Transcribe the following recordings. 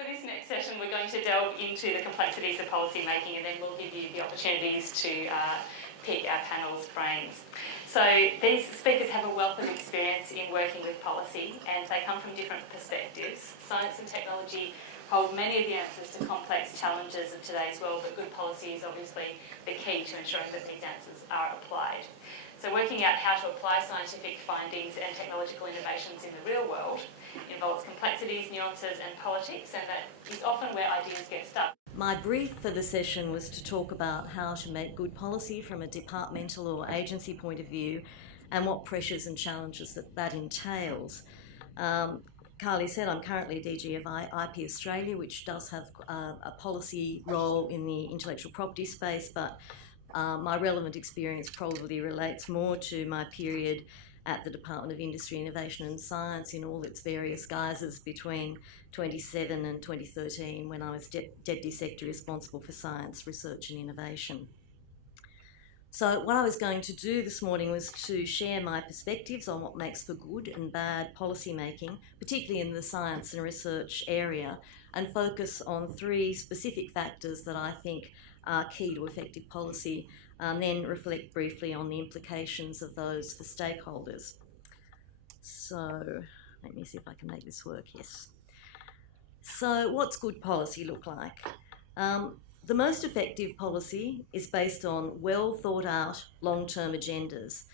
For this next session, we're going to delve into the complexities of policy making, and then we'll give you the opportunities to pick our panel's brains. So these speakers have a wealth of experience in working with policy, and they come from different perspectives. Science and technology hold many of the answers to complex challenges of today's world, but good policy is obviously the key to ensuring that these answers are applied. So working out how to apply scientific findings and technological innovations in the real world involves complexities, nuances and politics, and that is often where ideas get stuck. My brief for the session was to talk about how to make good policy from a departmental or agency point of view and what pressures and challenges that entails. Carly said I'm currently DG of IP Australia, which does have a policy role in the intellectual property space, but my relevant experience probably relates more to my period at the Department of Industry, Innovation and Science in all its various guises between 2007 and 2013, when I was Deputy Secretary responsible for science, research and innovation. So what I was going to do this morning was to share my perspectives on what makes for good and bad policy making, particularly in the science and research area, and focus on three specific factors that I think are key to effective policy, and then reflect briefly on the implications of those for stakeholders. So let me see if I can make this work. Yes. So what's good policy look like? The most effective policy is based on well thought out long-term agendas.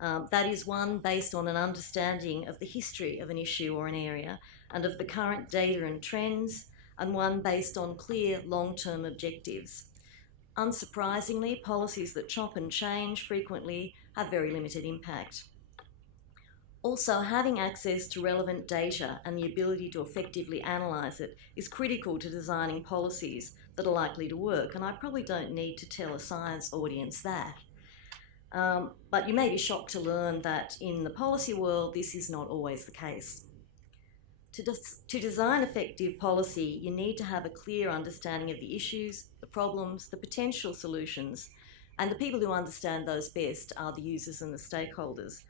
That is one based on an understanding of the history of an issue or an area and of the current data and trends, and one based on clear long-term objectives. Unsurprisingly, policies that chop and change frequently have very limited impact. Also, having access to relevant data and the ability to effectively analyse it is critical to designing policies that are likely to work, and I probably don't need to tell a science audience that. But you may be shocked to learn that in the policy world, this is not always the case. To design effective policy, you need to have a clear understanding of the issues, the problems, the potential solutions, and the people who understand those best are the users and the stakeholders.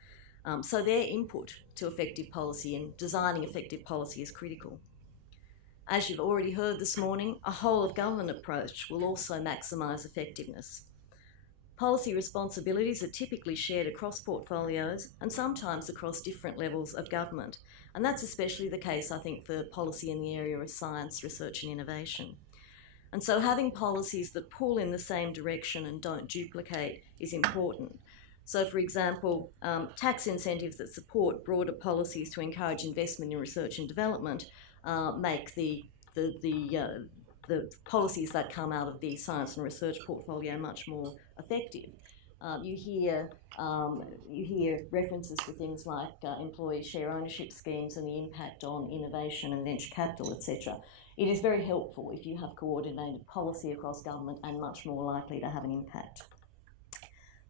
So their input to effective policy and designing effective policy is critical. As you've already heard this morning, a whole of government approach will also maximise effectiveness. Policy responsibilities are typically shared across portfolios and sometimes across different levels of government. And that's especially the case, I think, for policy in the area of science, research and innovation. And so having policies that pull in the same direction and don't duplicate is important. So, for example, tax incentives that support broader policies to encourage investment in research and development make the policies that come out of the science and research portfolio much more effective. You hear references to things like employee share ownership schemes and the impact on innovation and venture capital, etc. It is very helpful if you have coordinated policy across government and much more likely to have an impact.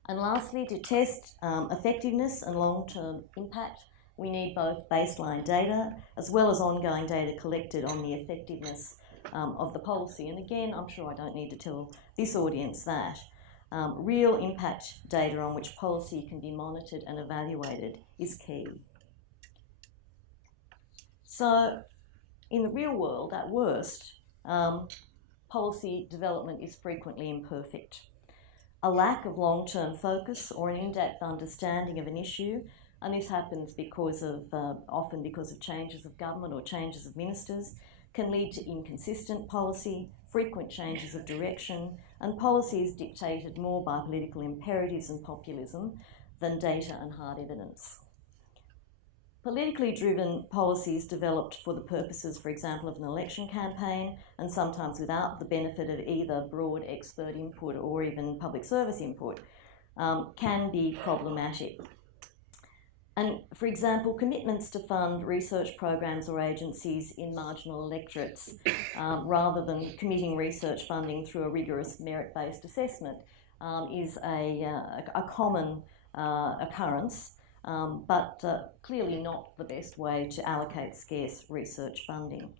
And lastly, to test effectiveness and long-term impact, we need both baseline data as well as ongoing data collected on the effectiveness of the policy. And again, I'm sure I don't need to tell this audience that. Real impact data on which policy can be monitored and evaluated is key. So, in the real world, at worst, policy development is frequently imperfect. A lack of long-term focus or an in-depth understanding of an issue, and this happens often because of changes of government or changes of ministers, can lead to inconsistent policy, frequent changes of direction, and policies dictated more by political imperatives and populism than data and hard evidence. Politically driven policies developed for the purposes, for example, of an election campaign, and sometimes without the benefit of either broad expert input or even public service input, can be problematic. And, for example, commitments to fund research programs or agencies in marginal electorates rather than committing research funding through a rigorous merit-based assessment is a common occurrence, but clearly not the best way to allocate scarce research funding.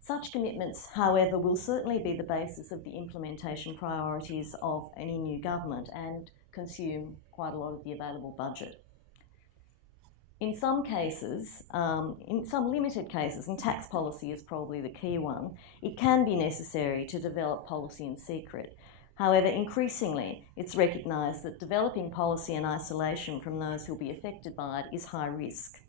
Such commitments, however, will certainly be the basis of the implementation priorities of any new government and consume quite a lot of the available budget. In some cases, in some limited cases, and tax policy is probably the key one, it can be necessary to develop policy in secret. However, increasingly, it's recognised that developing policy in isolation from those who will be affected by it is high risk.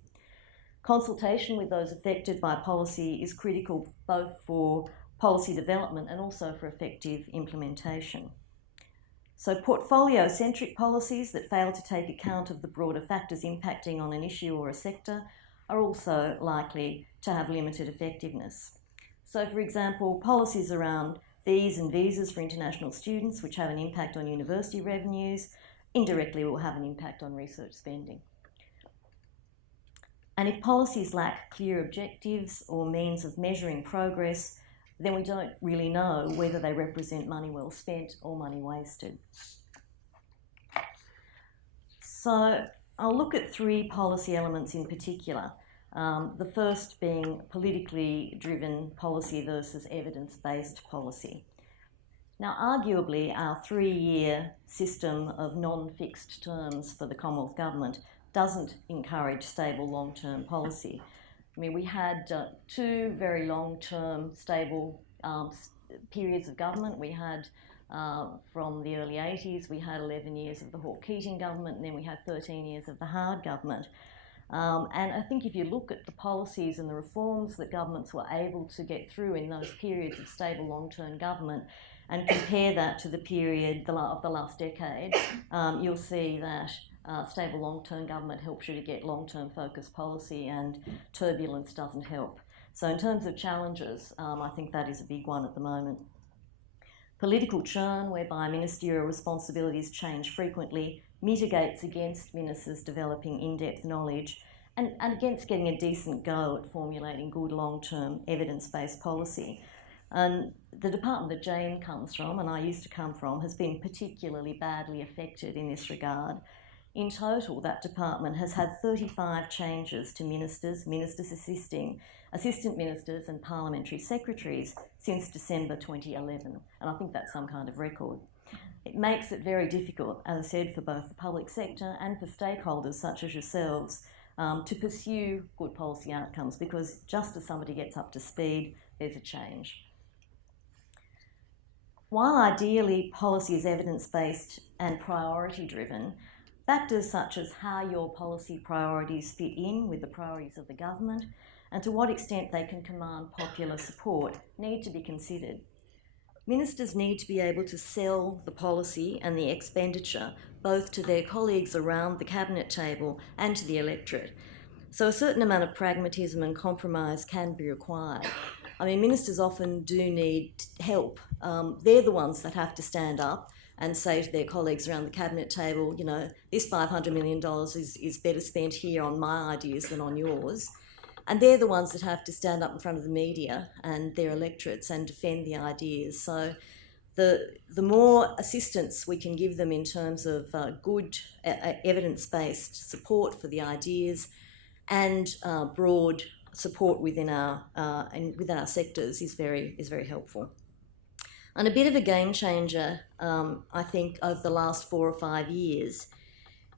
Consultation with those affected by policy is critical both for policy development and also for effective implementation. So portfolio-centric policies that fail to take account of the broader factors impacting on an issue or a sector are also likely to have limited effectiveness. So for example, policies around fees and visas for international students, which have an impact on university revenues, indirectly will have an impact on research spending. And if policies lack clear objectives or means of measuring progress, then we don't really know whether they represent money well spent or money wasted. So I'll look at three policy elements in particular. The first being politically driven policy versus evidence-based policy. Now, arguably, our 3-year system of non-fixed terms for the Commonwealth Government doesn't encourage stable long-term policy. I mean, we had 2 very long-term stable periods of government. We had, from the early 80s, we had 11 years of the Hawke-Keating government, and then we had 13 years of the Howard government. And I think if you look at the policies and the reforms that governments were able to get through in those periods of stable long-term government and compare that to the period of the last decade, you'll see that stable long-term government helps you to get long-term focused policy, and turbulence doesn't help. So in terms of challenges, I think that is a big one at the moment. Political churn, whereby ministerial responsibilities change frequently, mitigates against ministers developing in-depth knowledge and against getting a decent go at formulating good long-term evidence-based policy. And the department that Jane comes from, and I used to come from, has been particularly badly affected in this regard. In total, that department has had 35 changes to ministers, ministers assistant ministers and parliamentary secretaries since December 2011. And I think that's some kind of record. It makes it very difficult, as I said, for both the public sector and for stakeholders such as yourselves to pursue good policy outcomes, because just as somebody gets up to speed, there's a change. While ideally policy is evidence-based and priority-driven, factors such as how your policy priorities fit in with the priorities of the government and to what extent they can command popular support need to be considered. Ministers need to be able to sell the policy and the expenditure both to their colleagues around the cabinet table and to the electorate. So a certain amount of pragmatism and compromise can be required. I mean, ministers often do need help. They're the ones that have to stand up and say to their colleagues around the cabinet table, you know, this $500 million is better spent here on my ideas than on yours. And they're the ones that have to stand up in front of the media and their electorates and defend the ideas. So the more assistance we can give them in terms of good evidence-based support for the ideas and broad support within our sectors is very helpful. And a bit of a game changer, I think, over the last 4 or 5 years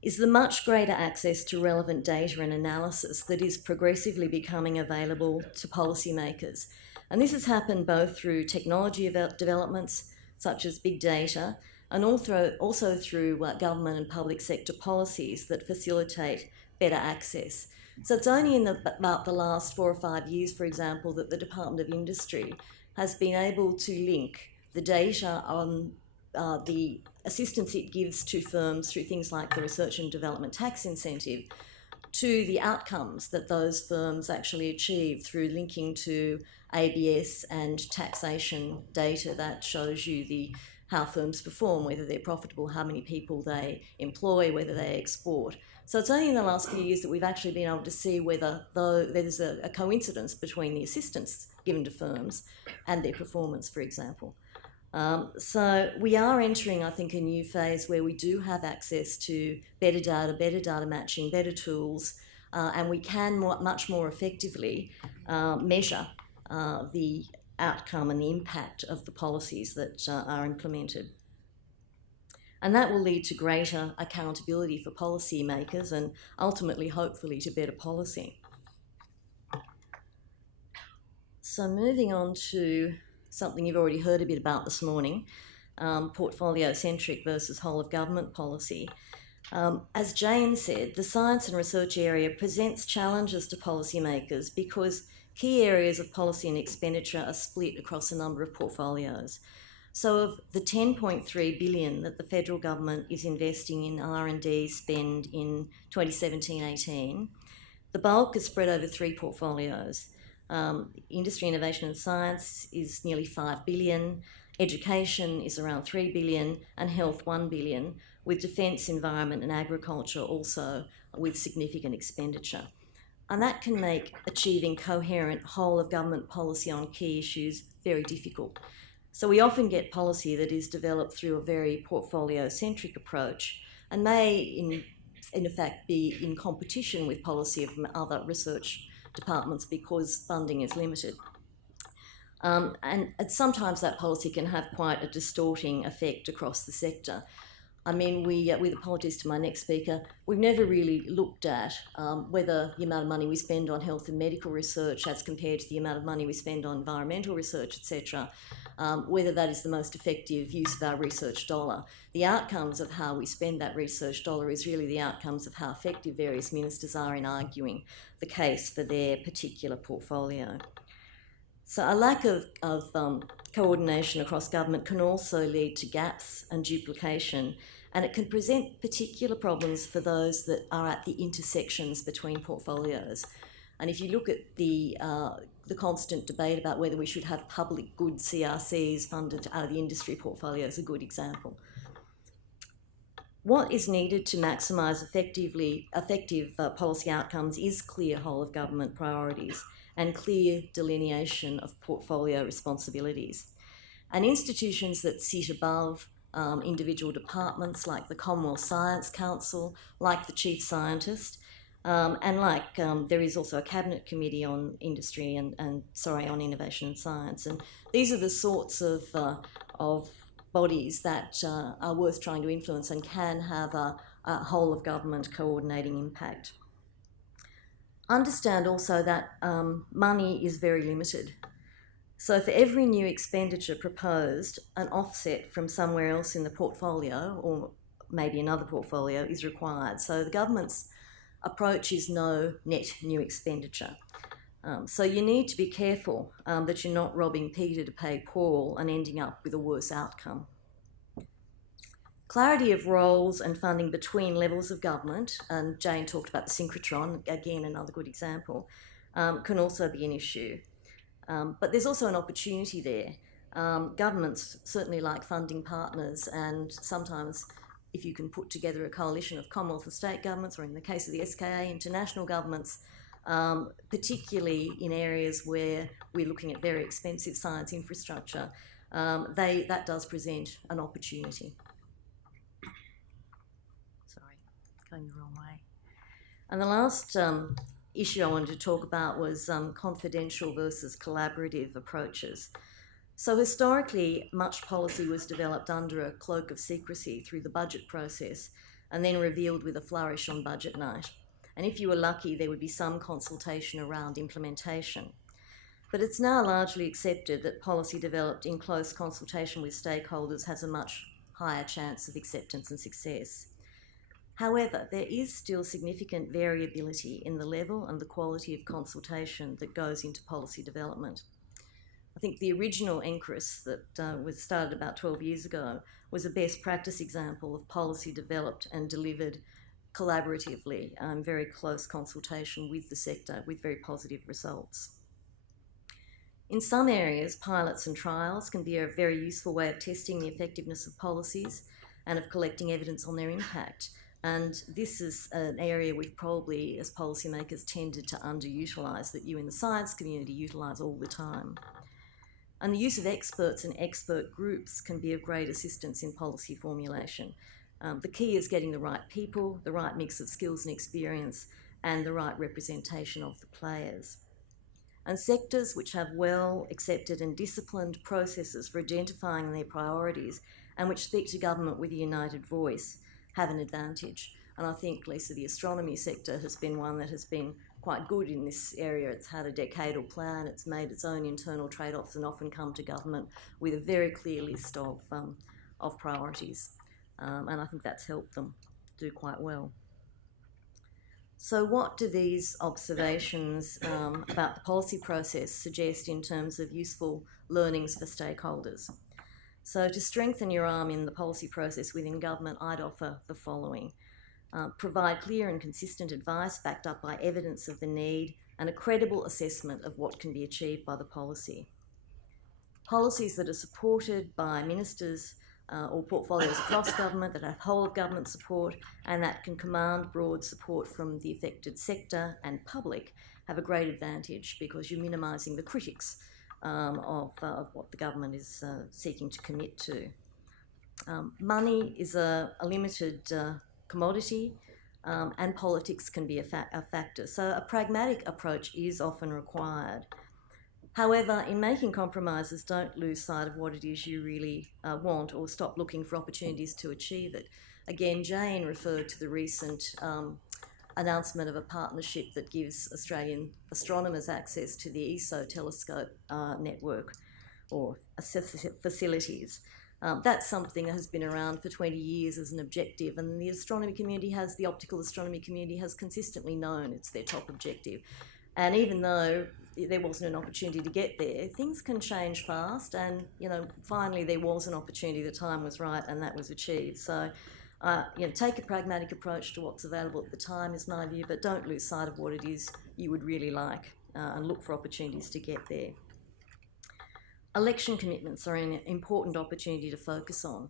is the much greater access to relevant data and analysis that is progressively becoming available to policymakers. And this has happened both through technology developments such as big data and also through government and public sector policies that facilitate better access. So it's only in about the last 4 or 5 years, for example, that the Department of Industry has been able to link the data on the assistance it gives to firms through things like the Research and Development Tax Incentive to the outcomes that those firms actually achieve through linking to ABS and taxation data that shows you how firms perform, whether they're profitable, how many people they employ, whether they export. So it's only in the last few years that we've actually been able to see whether there's a coincidence between the assistance given to firms and their performance, for example. So we are entering, I think, a new phase where we do have access to better data matching, better tools, and we can much more effectively measure the outcome and the impact of the policies that are implemented. And that will lead to greater accountability for policymakers and ultimately, hopefully, to better policy. So moving on to something you've already heard a bit about this morning, portfolio-centric versus whole-of-government policy. As Jane said, the science and research area presents challenges to policymakers because key areas of policy and expenditure are split across a number of portfolios. So of the $10.3 billion that the federal government is investing in R&D spend in 2017-18, the bulk is spread over 3 portfolios. Industry, innovation and science is nearly $5 billion, education is around $3 billion, and health $1 billion, with defence, environment and agriculture also with significant expenditure. And that can make achieving coherent whole-of-government policy on key issues very difficult. So we often get policy that is developed through a very portfolio-centric approach and may, in effect, be in competition with policy of other research departments because funding is limited. And sometimes that policy can have quite a distorting effect across the sector. I mean, with apologies to my next speaker, we've never really looked at whether the amount of money we spend on health and medical research as compared to the amount of money we spend on environmental research, etc., whether that is the most effective use of our research dollar. The outcomes of how we spend that research dollar is really the outcomes of how effective various ministers are in arguing the case for their particular portfolio. So a lack of coordination across government can also lead to gaps and duplication, and it can present particular problems for those that are at the intersections between portfolios. And if you look at the constant debate about whether we should have public good CRCs funded out of the industry portfolio is a good example. What is needed to maximise effective policy outcomes is clear whole-of-government priorities and clear delineation of portfolio responsibilities. And institutions that sit above individual departments like the Commonwealth Science Council, like the Chief Scientist, and like there is also a Cabinet Committee on Industry on Innovation and Science. And these are the sorts of bodies that are worth trying to influence and can have a whole-of-government coordinating impact. Understand also that money is very limited. So for every new expenditure proposed, an offset from somewhere else in the portfolio, or maybe another portfolio, is required. So the government's approach is no net new expenditure. So you need to be careful that you're not robbing Peter to pay Paul and ending up with a worse outcome. Clarity of roles and funding between levels of government, and Jane talked about the synchrotron, again another good example, can also be an issue. But there's also an opportunity there. Governments certainly like funding partners, and sometimes if you can put together a coalition of Commonwealth and state governments, or in the case of the SKA, international governments, particularly in areas where we're looking at very expensive science infrastructure, that does present an opportunity. Sorry, going the wrong way. And the last issue I wanted to talk about was confidential versus collaborative approaches. So historically, much policy was developed under a cloak of secrecy through the budget process and then revealed with a flourish on budget night. And if you were lucky, there would be some consultation around implementation. But it's now largely accepted that policy developed in close consultation with stakeholders has a much higher chance of acceptance and success. However, there is still significant variability in the level and the quality of consultation that goes into policy development. I think the original NCRIS that was started about 12 years ago was a best practice example of policy developed and delivered collaboratively, very close consultation with the sector with very positive results. In some areas, pilots and trials can be a very useful way of testing the effectiveness of policies and of collecting evidence on their impact. And this is an area we've probably, as policymakers, tended to underutilise, that you in the science community utilise all the time. And the use of experts and expert groups can be of great assistance in policy formulation. The key is getting the right people, the right mix of skills and experience, and the right representation of the players. And sectors which have well accepted and disciplined processes for identifying their priorities and which speak to government with a united voice have an advantage. And I think, Lisa, the astronomy sector has been one that has been quite good in this area. It's had a decadal plan, it's made its own internal trade-offs and often come to government with a very clear list of priorities. And I think that's helped them do quite well. So what do these observations about the policy process suggest in terms of useful learnings for stakeholders? So to strengthen your arm in the policy process within government, I'd offer the following. Provide clear and consistent advice backed up by evidence of the need and a credible assessment of what can be achieved by the policy. Policies that are supported by ministers or portfolios across government, that have whole of government support and that can command broad support from the affected sector and public have a great advantage because you're minimising the critics of what the government is seeking to commit to. Money is a limited commodity and politics can be a factor. So a pragmatic approach is often required. However, in making compromises, don't lose sight of what it is you really want or stop looking for opportunities to achieve it. Again, Jane referred to the recent announcement of a partnership that gives Australian astronomers access to the ESO telescope network or facilities. That's something that has been around for 20 years as an objective, and the optical astronomy community has consistently known it's their top objective. And even though there wasn't an opportunity to get there, things can change fast, and finally there was an opportunity, the time was right, and that was achieved. So take a pragmatic approach to what's available at the time is my view, but don't lose sight of what it is you would really like and look for opportunities to get there. Election commitments are an important opportunity to focus on.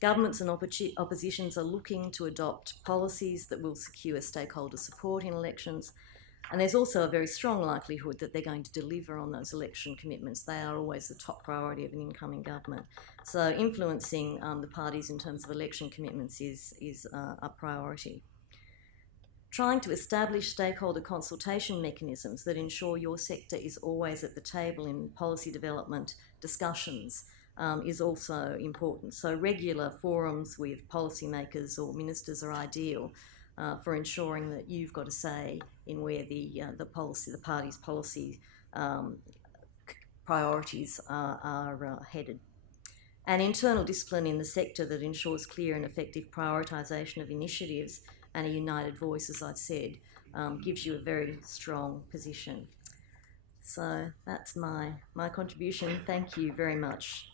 Governments and oppositions are looking to adopt policies that will secure stakeholder support in elections, and there's also a very strong likelihood that they're going to deliver on those election commitments. They are always the top priority of an incoming government. So influencing the parties in terms of election commitments is a priority. Trying to establish stakeholder consultation mechanisms that ensure your sector is always at the table in policy development discussions is also important. So regular forums with policymakers or ministers are ideal for ensuring that you've got a say in where the party's policy priorities are headed. And internal discipline in the sector that ensures clear and effective prioritisation of initiatives and a united voice, as I've said, gives you a very strong position. So that's my contribution. Thank you very much.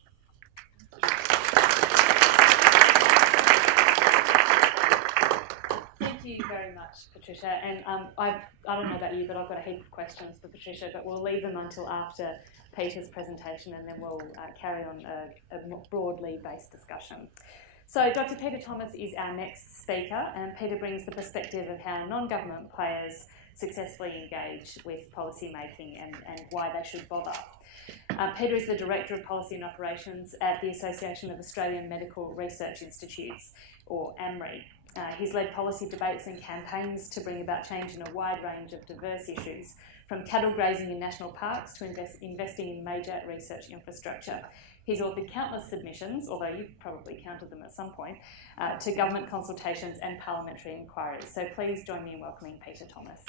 Thank you very much, Patricia. And I don't know about you, but I've got a heap of questions for Patricia, but we'll leave them until after Peter's presentation, and then we'll carry on a more broadly based discussion. So Dr. Peter Thomas is our next speaker, and Peter brings the perspective of how non-government players successfully engage with policy making and why they should bother. Peter is the Director of Policy and Operations at the Association of Australian Medical Research Institutes, or AMRI. He's led policy debates and campaigns to bring about change in a wide range of diverse issues, from cattle grazing in national parks to investing in major research infrastructure. He's authored countless submissions, although you've probably counted them at some point, to government consultations and parliamentary inquiries. So please join me in welcoming Peter Thomas.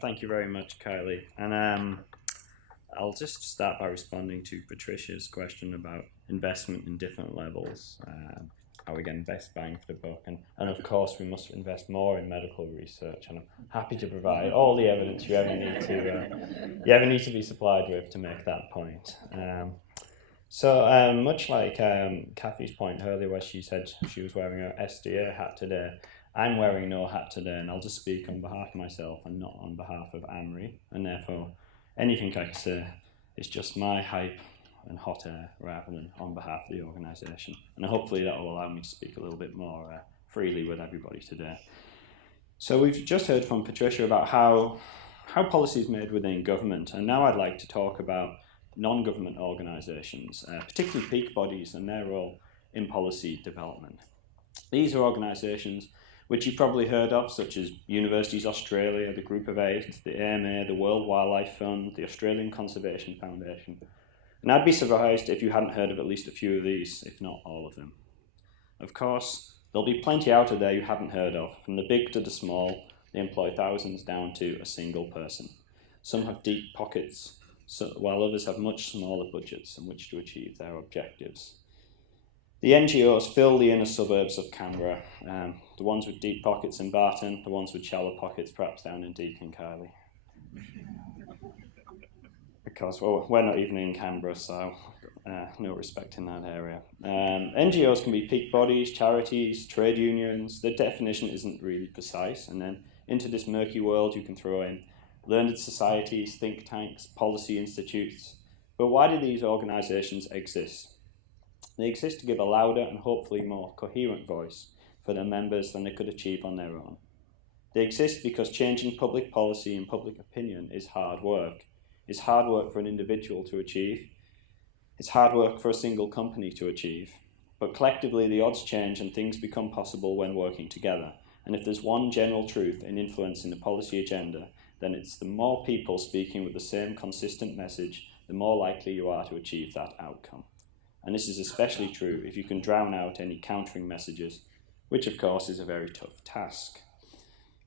Thank you very much, Kylie. And I'll just start by responding to Patricia's question about investment in different levels, how we get best bang for the buck. And of course, we must invest more in medical research. And I'm happy to provide all the evidence you ever need to be supplied with to make that point. So much like Kathy's point earlier, where she said she was wearing her SDA hat today, I'm wearing no hat today, and I'll just speak on behalf of myself and not on behalf of AMRI, and therefore anything I can say is just my hype and hot air rather than on behalf of the organisation. And hopefully that will allow me to speak a little bit more freely with everybody today. So we've just heard from Patricia about how policy is made within government, and now I'd like to talk about non-government organisations, particularly peak bodies and their role in policy development. These are organisations which you've probably heard of, such as Universities Australia, the Group of Eight, the AMA, the World Wildlife Fund, the Australian Conservation Foundation. And I'd be surprised if you hadn't heard of at least a few of these, if not all of them. Of course, there'll be plenty out of there you haven't heard of. From the big to the small, they employ thousands down to a single person. Some have deep pockets, while others have much smaller budgets in which to achieve their objectives. The NGOs fill the inner suburbs of Canberra, the ones with deep pockets in Barton, the ones with shallow pockets perhaps down in Deakin, Kylie. Because, well, we're not even in Canberra, so no respect in that area. NGOs can be peak bodies, charities, trade unions. The definition isn't really precise, and then into this murky world you can throw in learned societies, think tanks, policy institutes. But why do these organisations exist? They exist to give a louder and hopefully more coherent voice for their members than they could achieve on their own. They exist because changing public policy and public opinion is hard work. It's hard work for an individual to achieve. It's hard work for a single company to achieve. But collectively, the odds change and things become possible when working together. And if there's one general truth in influencing the policy agenda, then it's the more people speaking with the same consistent message, the more likely you are to achieve that outcome. And this is especially true if you can drown out any countering messages, which of course is a very tough task.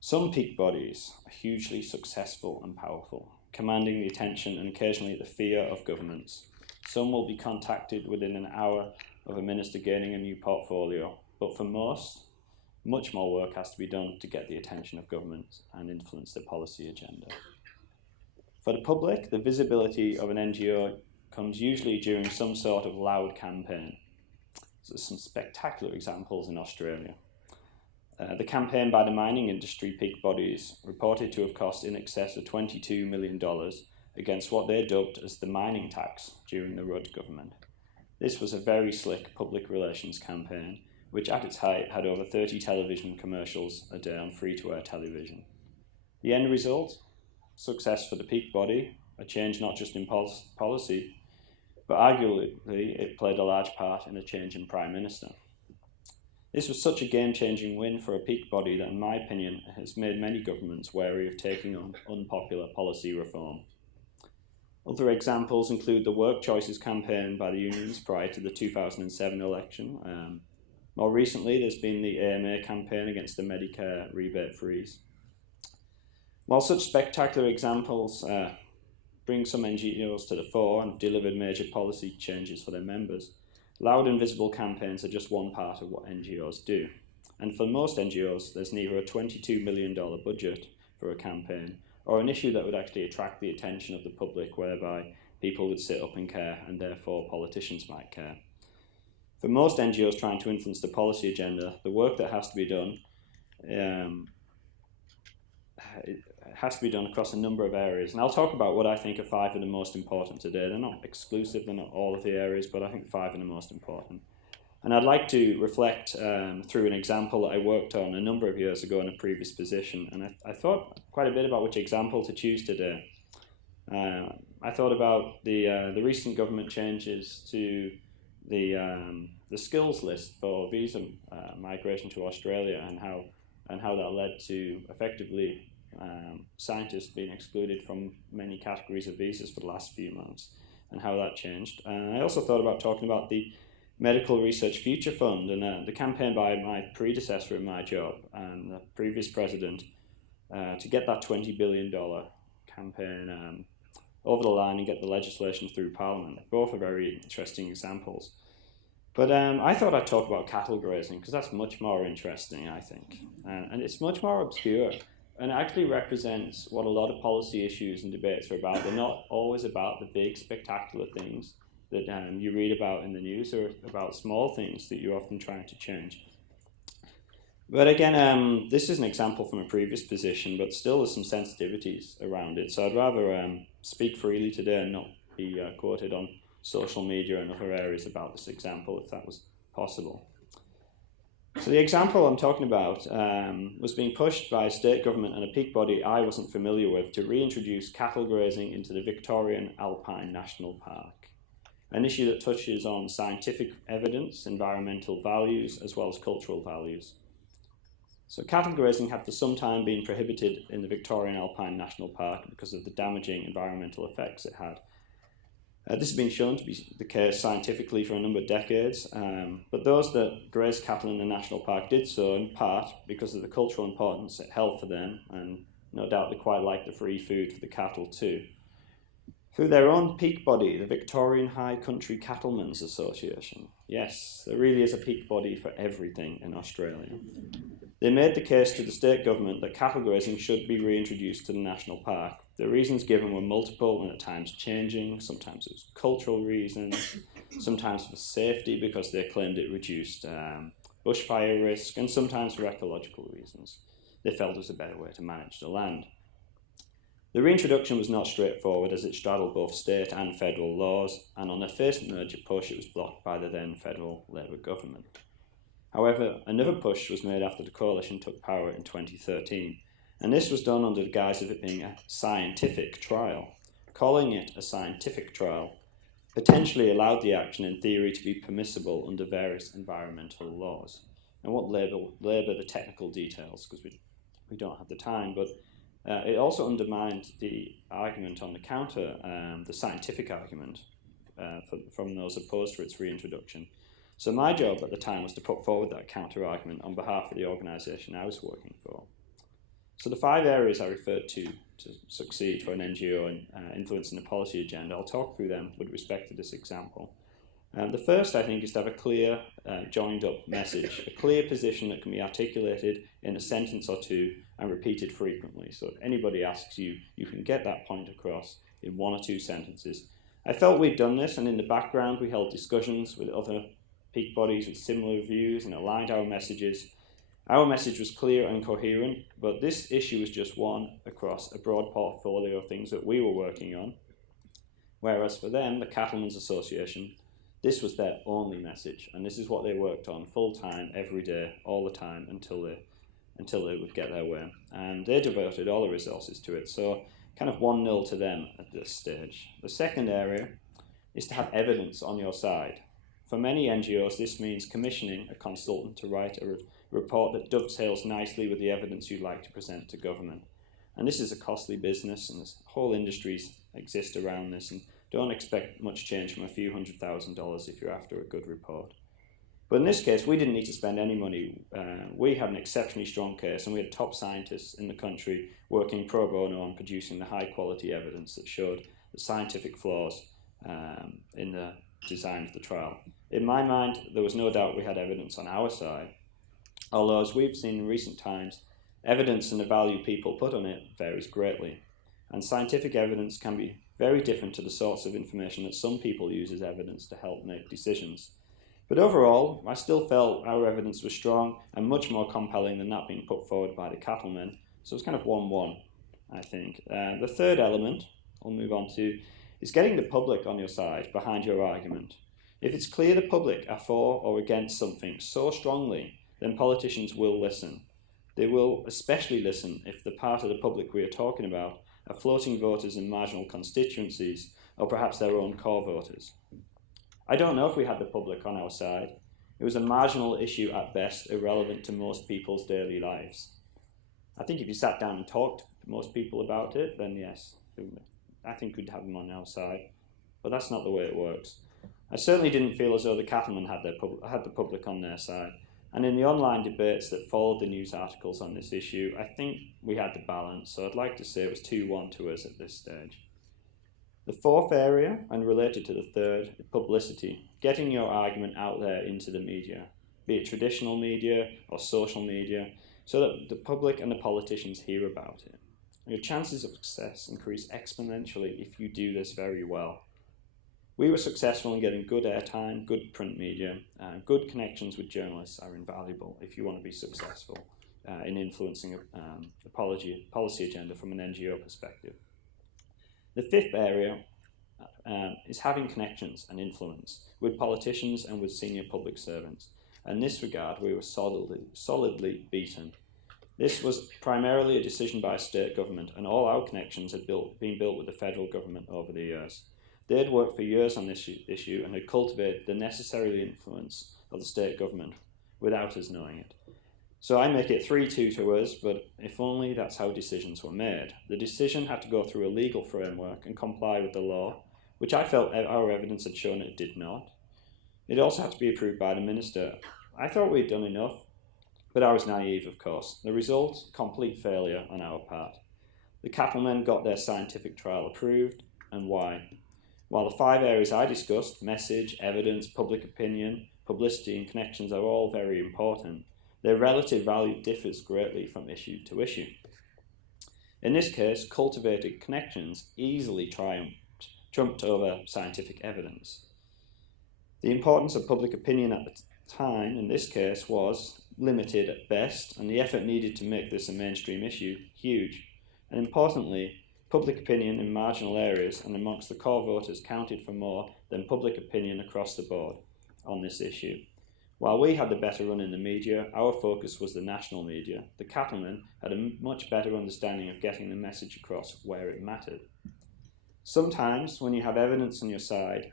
Some peak bodies are hugely successful and powerful, commanding the attention and occasionally the fear of governments. Some will be contacted within an hour of a minister gaining a new portfolio, but for most, much more work has to be done to get the attention of governments and influence the policy agenda. For the public, the visibility of an NGO comes usually during some sort of loud campaign. There's some spectacular examples in Australia. The campaign by the mining industry peak bodies reported to have cost in excess of $22 million against what they dubbed as the mining tax during the Rudd government. This was a very slick public relations campaign, which at its height had over 30 television commercials a day on free-to-air television. The end result? Success for the peak body, a change not just in policy, but arguably it played a large part in a change in Prime Minister. This was such a game-changing win for a peak body that, in my opinion, has made many governments wary of taking on unpopular policy reform. Other examples include the Work Choices campaign by the unions prior to the 2007 election. More recently, there's been the AMA campaign against the Medicare rebate freeze. While such spectacular examples bring some NGOs to the fore and have delivered major policy changes for their members, loud and visible campaigns are just one part of what NGOs do. And for most NGOs, there's neither a $22 million budget for a campaign or an issue that would actually attract the attention of the public whereby people would sit up and care and therefore politicians might care. For most NGOs trying to influence the policy agenda, the work that has to be done has to be done across a number of areas. And I'll talk about what I think are 5 of the most important today. They're not exclusive, they're not all of the areas, but I think 5 are the most important. And I'd like to reflect through an example that I worked on a number of years ago in a previous position. And I thought quite a bit about which example to choose today. I thought about the recent government changes to the skills list for visa migration to Australia and how that led to effectively scientists being excluded from many categories of visas for the last few months and how that changed. And I also thought about talking about the Medical Research Future Fund and the campaign by my predecessor in my job and the previous president to get that $20 billion campaign over the line and get the legislation through Parliament. Both are very interesting examples. But I thought I'd talk about cattle grazing because that's much more interesting, I think. And it's much more obscure and actually represents what a lot of policy issues and debates are about. They're not always about the big, spectacular things that you read about in the news or about small things that you're often trying to change. But again, this is an example from a previous position, but still there's some sensitivities around it. So I'd rather speak freely today and not be quoted on social media and other areas about this example, if that was possible. So the example I'm talking about was being pushed by a state government and a peak body I wasn't familiar with to reintroduce cattle grazing into the Victorian Alpine National Park, an issue that touches on scientific evidence, environmental values, as well as cultural values. So cattle grazing had for some time been prohibited in the Victorian Alpine National Park because of the damaging environmental effects it had. This has been shown to be the case scientifically for a number of decades, but those that grazed cattle in the national park did so in part because of the cultural importance it held for them, and no doubt they quite liked the free food for the cattle too. Through their own peak body, the Victorian High Country Cattlemen's Association. Yes, there really is a peak body for everything in Australia. They made the case to the state government that cattle grazing should be reintroduced to the national park. The reasons given were multiple and at times changing. Sometimes it was cultural reasons, sometimes for safety because they claimed it reduced bushfire risk, and sometimes for ecological reasons. They felt it was a better way to manage the land. The reintroduction was not straightforward as it straddled both state and federal laws, and on a first merger push it was blocked by the then federal Labor government. However, another push was made after the coalition took power in 2013, and this was done under the guise of it being a scientific trial. Calling it a scientific trial potentially allowed the action in theory to be permissible under various environmental laws. I won't labour the technical details because we don't have the time, but it also undermined the argument on the counter, the scientific argument from those opposed for its reintroduction. So my job at the time was to put forward that counter argument on behalf of the organisation I was working for. So the 5 areas I referred to succeed for an NGO in influencing the policy agenda, I'll talk through them with respect to this example. The first, I think, is to have a clear, joined-up message, a clear position that can be articulated in a sentence or two and repeated frequently. So if anybody asks you, you can get that point across in 1 or 2 sentences. I felt we'd done this, and in the background we held discussions with other peak bodies with similar views and aligned our messages. Our message was clear and coherent, but this issue was just one across a broad portfolio of things that we were working on. Whereas for them, the Cattlemen's Association, this was their only message, and this is what they worked on full-time, every day, all the time, until they would get their way. And they devoted all the resources to it, so kind of 1-0 to them at this stage. The second area is to have evidence on your side. For many NGOs, this means commissioning a consultant to write a report that dovetails nicely with the evidence you'd like to present to government. And this is a costly business, and whole industries exist around this, and don't expect much change from a few $100,000 if you're after a good report. But in this case, we didn't need to spend any money. We had an exceptionally strong case, and we had top scientists in the country working pro bono on producing the high-quality evidence that showed the scientific flaws in the design of the trial. In my mind, there was no doubt we had evidence on our side, although as we've seen in recent times, evidence and the value people put on it varies greatly, and scientific evidence can be very different to the sorts of information that some people use as evidence to help make decisions. But overall, I still felt our evidence was strong and much more compelling than that being put forward by the Cattlemen, so it's kind of 1-1, I think. The third element I'll move on to is getting the public on your side behind your argument. If it's clear the public are for or against something so strongly, then politicians will listen. They will especially listen if the part of the public we are talking about are floating voters in marginal constituencies, or perhaps their own core voters. I don't know if we had the public on our side. It was a marginal issue at best, irrelevant to most people's daily lives. I think if you sat down and talked to most people about it, then yes, I think we'd have them on our side. But that's not the way it works. I certainly didn't feel as though the Cattlemen had the public on their side. And in the online debates that followed the news articles on this issue, I think we had the balance, so I'd like to say it was 2-1 to us at this stage. The fourth area, and related to the third, is publicity. Getting your argument out there into the media, be it traditional media or social media, so that the public and the politicians hear about it. Your chances of success increase exponentially if you do this very well. We were successful in getting good airtime, good print media, good connections with journalists are invaluable if you want to be successful in influencing the policy agenda from an NGO perspective. The fifth area is having connections and influence with politicians and with senior public servants. In this regard, we were solidly beaten. This was primarily a decision by a state government, and all our connections had been built with the federal government over the years. They had worked for years on this issue and had cultivated the necessary influence of the state government without us knowing it. So I make it 3-2 to us, but if only that's how decisions were made. The decision had to go through a legal framework and comply with the law, which I felt our evidence had shown it did not. It also had to be approved by the Minister. I thought we'd done enough, but I was naive, of course. The result, complete failure on our part. The Cattlemen got their scientific trial approved, and why? While the 5 areas I discussed, message, evidence, public opinion, publicity and connections are all very important, their relative value differs greatly from issue to issue. In this case, cultivated connections easily trumped over scientific evidence. The importance of public opinion at the time, in this case, was limited at best, and the effort needed to make this a mainstream issue huge. And importantly, public opinion in marginal areas and amongst the core voters counted for more than public opinion across the board on this issue. While we had the better run in the media, our focus was the national media. The Cattlemen had a much better understanding of getting the message across where it mattered. Sometimes, when you have evidence on your side,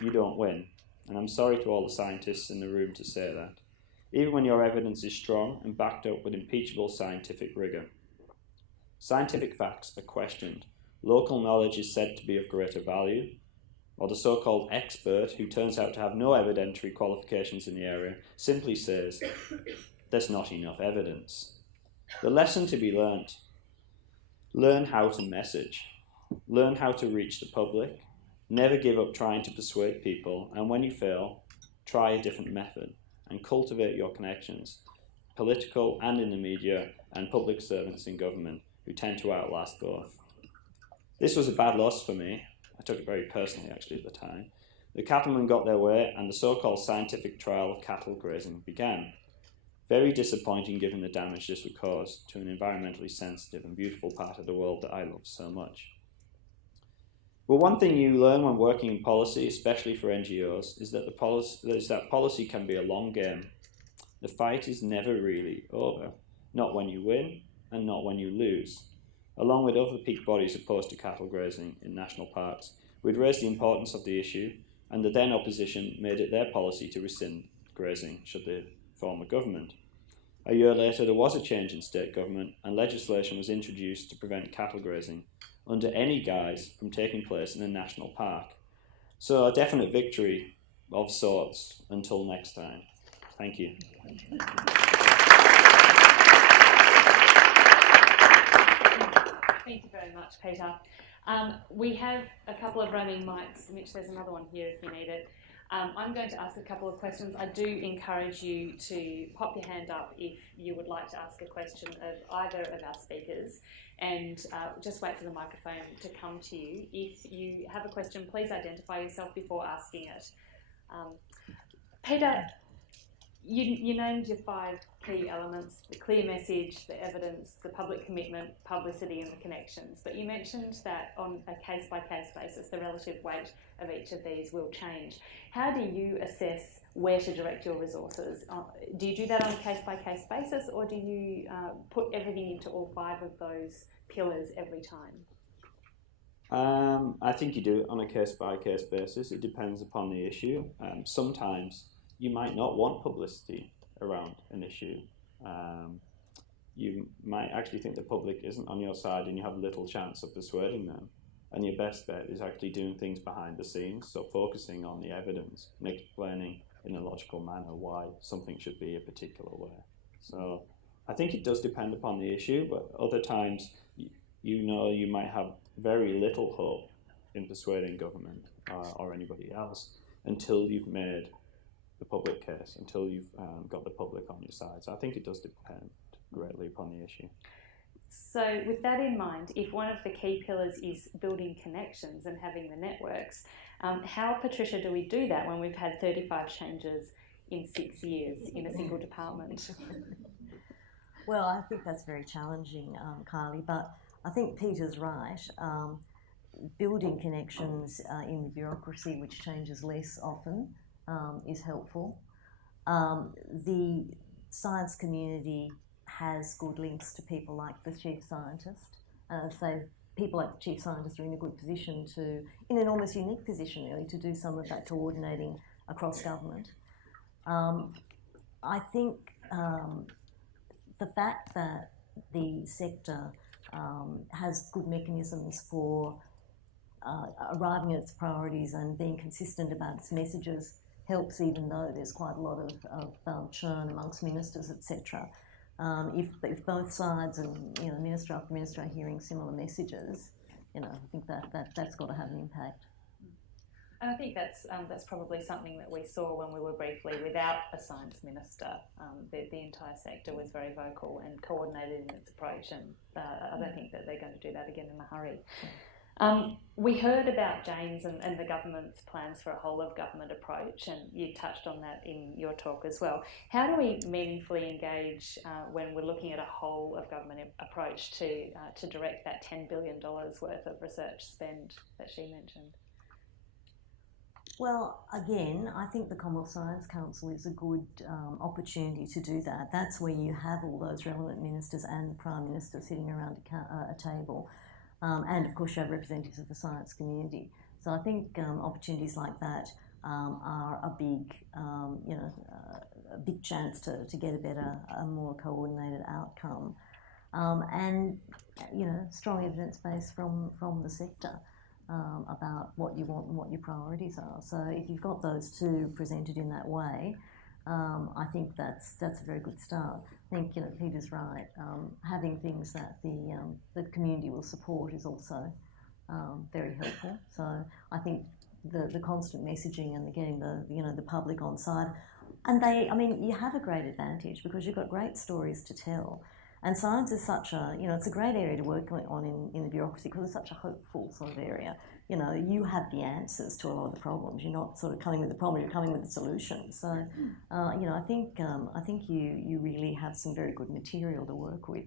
you don't win. And I'm sorry to all the scientists in the room to say that. Even when your evidence is strong and backed up with impeachable scientific rigour. Scientific facts are questioned. Local knowledge is said to be of greater value, or the so-called expert, who turns out to have no evidentiary qualifications in the area, simply says, there's not enough evidence. The lesson to be learnt: learn how to message, learn how to reach the public, never give up trying to persuade people, and when you fail, try a different method, and cultivate your connections, political and in the media, and public servants in government, who tend to outlast both. This was a bad loss for me. I took it very personally, actually, at the time. The Cattlemen got their way, and the so-called scientific trial of cattle grazing began. Very disappointing given the damage this would cause to an environmentally sensitive and beautiful part of the world that I love so much. But one thing you learn when working in policy, especially for NGOs, is that policy can be a long game. The fight is never really over, not when you win and not when you lose. Along with other peak bodies opposed to cattle grazing in national parks, we'd raised the importance of the issue, and the then opposition made it their policy to rescind grazing should they form a government. A year later, there was a change in state government, and legislation was introduced to prevent cattle grazing under any guise from taking place in a national park. So a definite victory of sorts until next time. Thank you. Thank you very much, Peter. We have a couple of roaming mics. Mitch, there's another one here if you need it. I'm going to ask a couple of questions. I do encourage you to pop your hand up if you would like to ask a question of either of our speakers, and just wait for the microphone to come to you. If you have a question, please identify yourself before asking it. Peter, you named your 5 key elements: the clear message, the evidence, the public commitment, publicity and the connections. But you mentioned that on a case-by-case basis, the relative weight of each of these will change. How do you assess where to direct your resources? Do you do that on a case-by-case basis, or do you put everything into all 5 of those pillars every time? I think you do it on a case-by-case basis. It depends upon the issue. Sometimes you might not want publicity around an issue. You might actually think the public isn't on your side and you have little chance of persuading them. And your best bet is actually doing things behind the scenes, so focusing on the evidence and explaining in a logical manner why something should be a particular way. So I think it does depend upon the issue, but other times you might have very little hope in persuading government or anybody else until you've made the public case, until you've got the public on your side. So I think it does depend greatly upon the issue. So with that in mind, if one of the key pillars is building connections and having the networks, how, Patricia, do we do that when we've had 35 changes in 6 years in a single department? Well, I think that's very challenging, Kylie, but I think Peter's right. Building connections in the bureaucracy, which changes less often, is helpful. The science community has good links to people like the chief scientist. So people like the chief scientist are in a good position to, in an almost unique position really, to do some of that coordinating across government. I think the fact that the sector has good mechanisms for arriving at its priorities and being consistent about its messages helps, even though there's quite a lot of churn amongst ministers, etc. If both sides and minister after minister are hearing similar messages, I think that's got to have an impact. And I think that's probably something that we saw when we were briefly without a science minister. The entire sector was very vocal and coordinated in its approach, and I don't think that they're going to do that again in a hurry. We heard about James and the government's plans for a whole of government approach, and you touched on that in your talk as well. How do we meaningfully engage when we're looking at a whole of government approach to direct that $10 billion worth of research spend that she mentioned? Well, again, I think the Commonwealth Science Council is a good opportunity to do that. That's where you have all those relevant ministers and the Prime Minister sitting around a table. And of course you have representatives of the science community. So I think opportunities like that are a big, a big chance to get a more coordinated outcome. And strong evidence base from the sector about what you want and what your priorities are. So if you've got those two presented in that way, I think that's a very good start. I think Peter's right. Having things that the community will support is also very helpful. So I think the constant messaging and getting the public on side, and you have a great advantage because you've got great stories to tell. And science is such it's a great area to work on in the bureaucracy because it's such a hopeful sort of area. You have the answers to a lot of the problems. You're not sort of coming with the problem, you're coming with the solution. So, I think you really have some very good material to work with.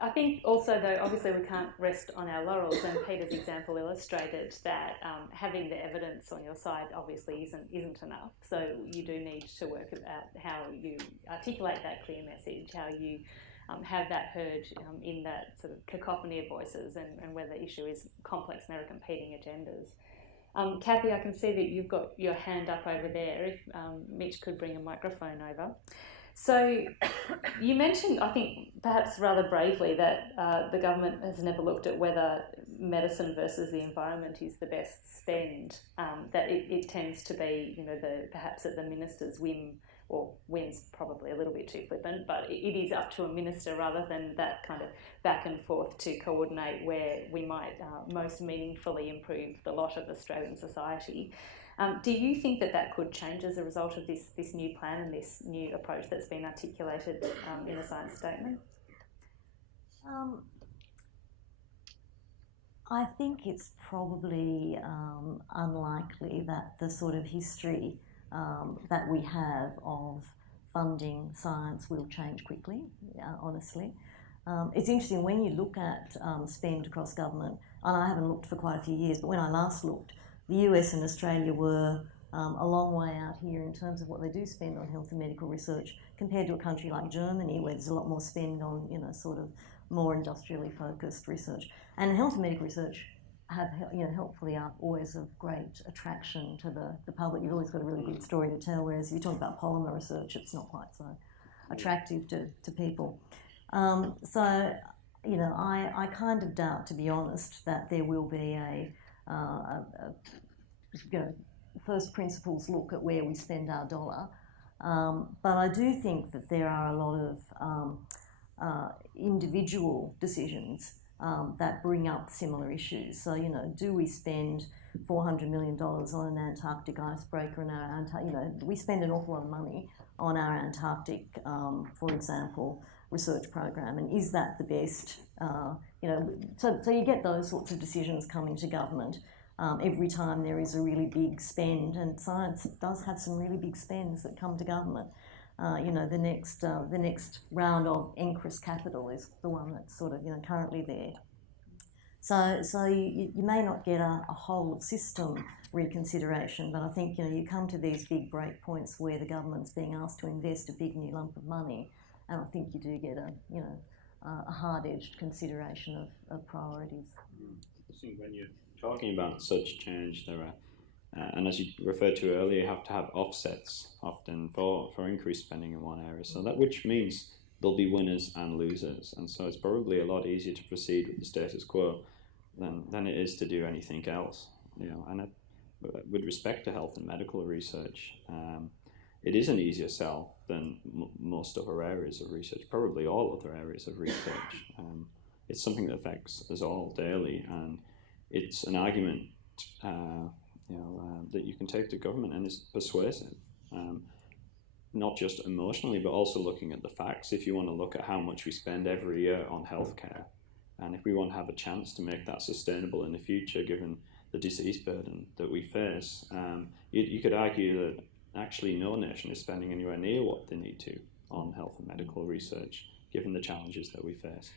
I think also, though, obviously we can't rest on our laurels, and Peter's example illustrated that having the evidence on your side obviously isn't enough. So you do need to work out how you articulate that clear message, how you have that heard in that sort of cacophony of voices, and where the issue is complex and there are competing agendas. Kathy, I can see that you've got your hand up over there. If Mitch could bring a microphone over. So you mentioned, I think perhaps rather bravely, that the government has never looked at whether medicine versus the environment is the best spend, that it tends to be, perhaps at the minister's whim, or whim's probably a little bit too flippant, but it is up to a minister rather than that kind of back and forth to coordinate where we might most meaningfully improve the lot of Australian society. Do you think that could change as a result of this new plan and this new approach that's been articulated in the science statement? I think it's probably unlikely that the sort of history that we have of funding science will change quickly, honestly. It's interesting when you look at spend across government, and I haven't looked for quite a few years, but when I last looked, the US and Australia were a long way out here in terms of what they do spend on health and medical research compared to a country like Germany where there's a lot more spend on, sort of more industrially focused research. And health and medical research have, helpfully are always of great attraction to the public. You've always got a really good story to tell, whereas if you talk about polymer research, it's not quite so attractive to people. So, I kind of doubt, to be honest, that there will be a first principles look at where we spend our dollar. But I do think that there are a lot of individual decisions that bring up similar issues. So, do we spend $400 million on an Antarctic icebreaker in our we spend an awful lot of money on our Antarctic, for example, research program, and is that the best? So you get those sorts of decisions coming to government every time there is a really big spend, and science does have some really big spends that come to government. The next round of NCRIS capital is the one that's sort of currently there. So you may not get a whole of system reconsideration, but I think you come to these big break points where the government's being asked to invest a big new lump of money, and I think you do get a hard-edged consideration of priorities. When you're talking about such change, there are, and as you referred to earlier, you have to have offsets often for increased spending in one area. So that which means there'll be winners and losers, and so it's probably a lot easier to proceed with the status quo than it is to do anything else. And with respect to health and medical research, it is an easier sell than most other areas of research, probably all other areas of research. It's something that affects us all daily, and it's an argument that you can take to government, and is persuasive. Not just emotionally, but also looking at the facts. If you want to look at how much we spend every year on healthcare, and if we want to have a chance to make that sustainable in the future, given the disease burden that we face, you could argue that actually no nation is spending anywhere near what they need to on health and medical research, given the challenges that we face.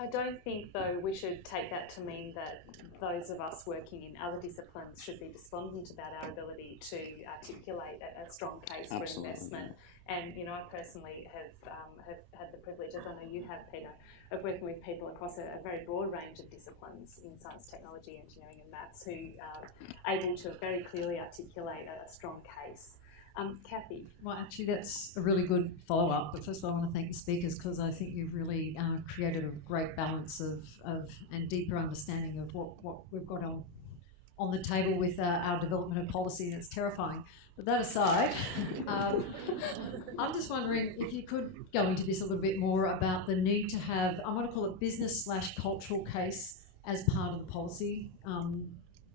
I don't think, though, we should take that to mean that those of us working in other disciplines should be despondent about our ability to articulate a strong case for investment. And I personally have had the privilege, as I know you have, Peter, of working with people across a very broad range of disciplines in science, technology, engineering and maths who are able to very clearly articulate a strong case. Kathy? Well, actually, that's a really good follow-up. But first of all, I want to thank the speakers, because I think you've really created a great balance of and deeper understanding of what we've got on the table with our development of policy. That's terrifying. But that aside, I'm just wondering if you could go into this a little bit more about the need to have, I want to call it business/cultural case as part of the policy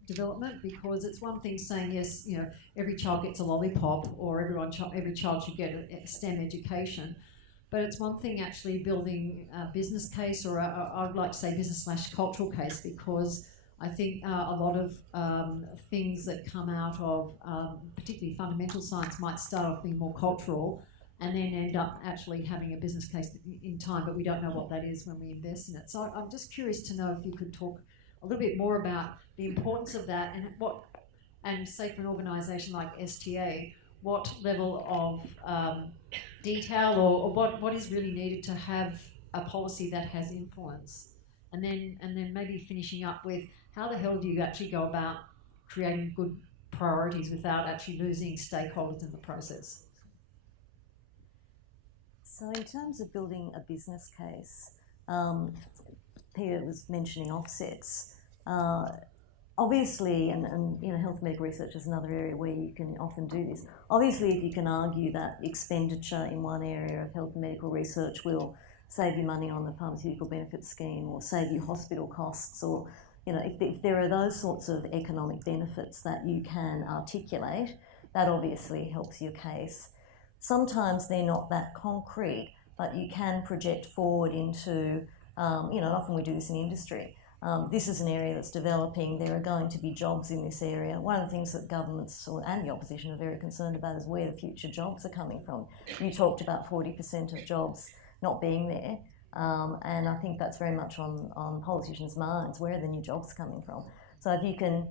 development, because it's one thing saying, yes, every child gets a lollipop, or every child should get a STEM education, but it's one thing actually building a business case, or I'd like to say business/cultural case, because I think a lot of things that come out of particularly fundamental science might start off being more cultural and then end up actually having a business case in time, but we don't know what that is when we invest in it. So I'm just curious to know if you could talk a little bit more about the importance of that, and say for an organisation like STA, what level of detail or what is really needed to have a policy that has influence, and then maybe finishing up with how the hell do you actually go about creating good priorities without actually losing stakeholders in the process? So in terms of building a business case, Peter was mentioning offsets. Obviously, and health medical research is another area where you can often do this. Obviously, if you can argue that expenditure in one area of health and medical research will save you money on the pharmaceutical benefits scheme, or save you hospital costs, or if there are those sorts of economic benefits that you can articulate, that obviously helps your case. Sometimes they're not that concrete, but you can project forward into, often we do this in industry. This is an area that's developing. There are going to be jobs in this area. One of the things that governments and the opposition are very concerned about is where the future jobs are coming from. You talked about 40% of jobs not being there, and I think that's very much on politicians' minds. Where are the new jobs coming from? So if you can,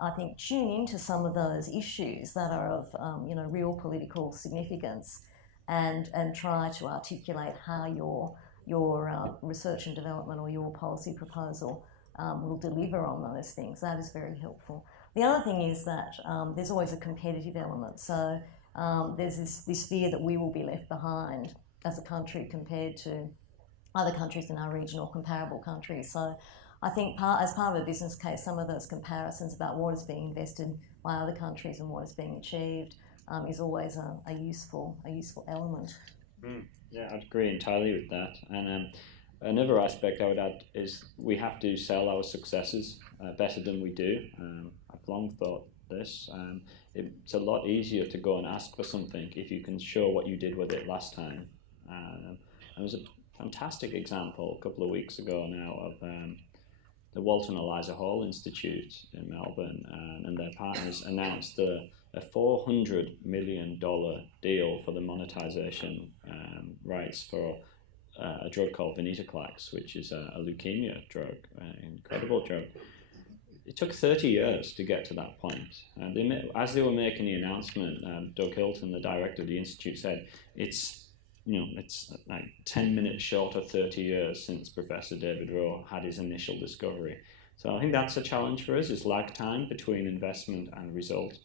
I think, tune into some of those issues that are of real political significance, and try to articulate how your research and development or your policy proposal will deliver on those things. That is very helpful. The other thing is that there's always a competitive element. So there's this fear that we will be left behind as a country compared to other countries in our region or comparable countries. So I think as part of a business case, some of those comparisons about what is being invested by other countries and what is being achieved is always a useful element. Yeah, I'd agree entirely with that. And another aspect I would add is we have to sell our successes better than we do. I've long thought this. It's a lot easier to go and ask for something if you can show what you did with it last time. There was a fantastic example a couple of weeks ago now of the Walter and Eliza Hall Institute in Melbourne, and their partners announced a $400 million deal for the monetisation rights for a drug called venetoclax, which is a leukemia drug, an incredible drug. It took 30 years to get to that point. As they were making the announcement, Doug Hilton, the director of the institute, said it's like 10 minutes short of 30 years since Professor David Rowe had his initial discovery. So I think that's a challenge for us, is lag time between investment and result.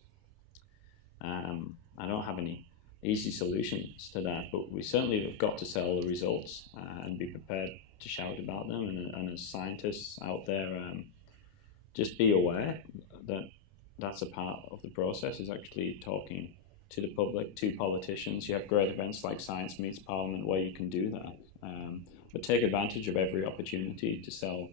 I don't have any easy solutions to that, but we certainly have got to sell the results and be prepared to shout about them. And as scientists out there, just be aware that that's a part of the process, is actually talking to the public, to politicians. You have great events like Science Meets Parliament where you can do that. But take advantage of every opportunity to sell,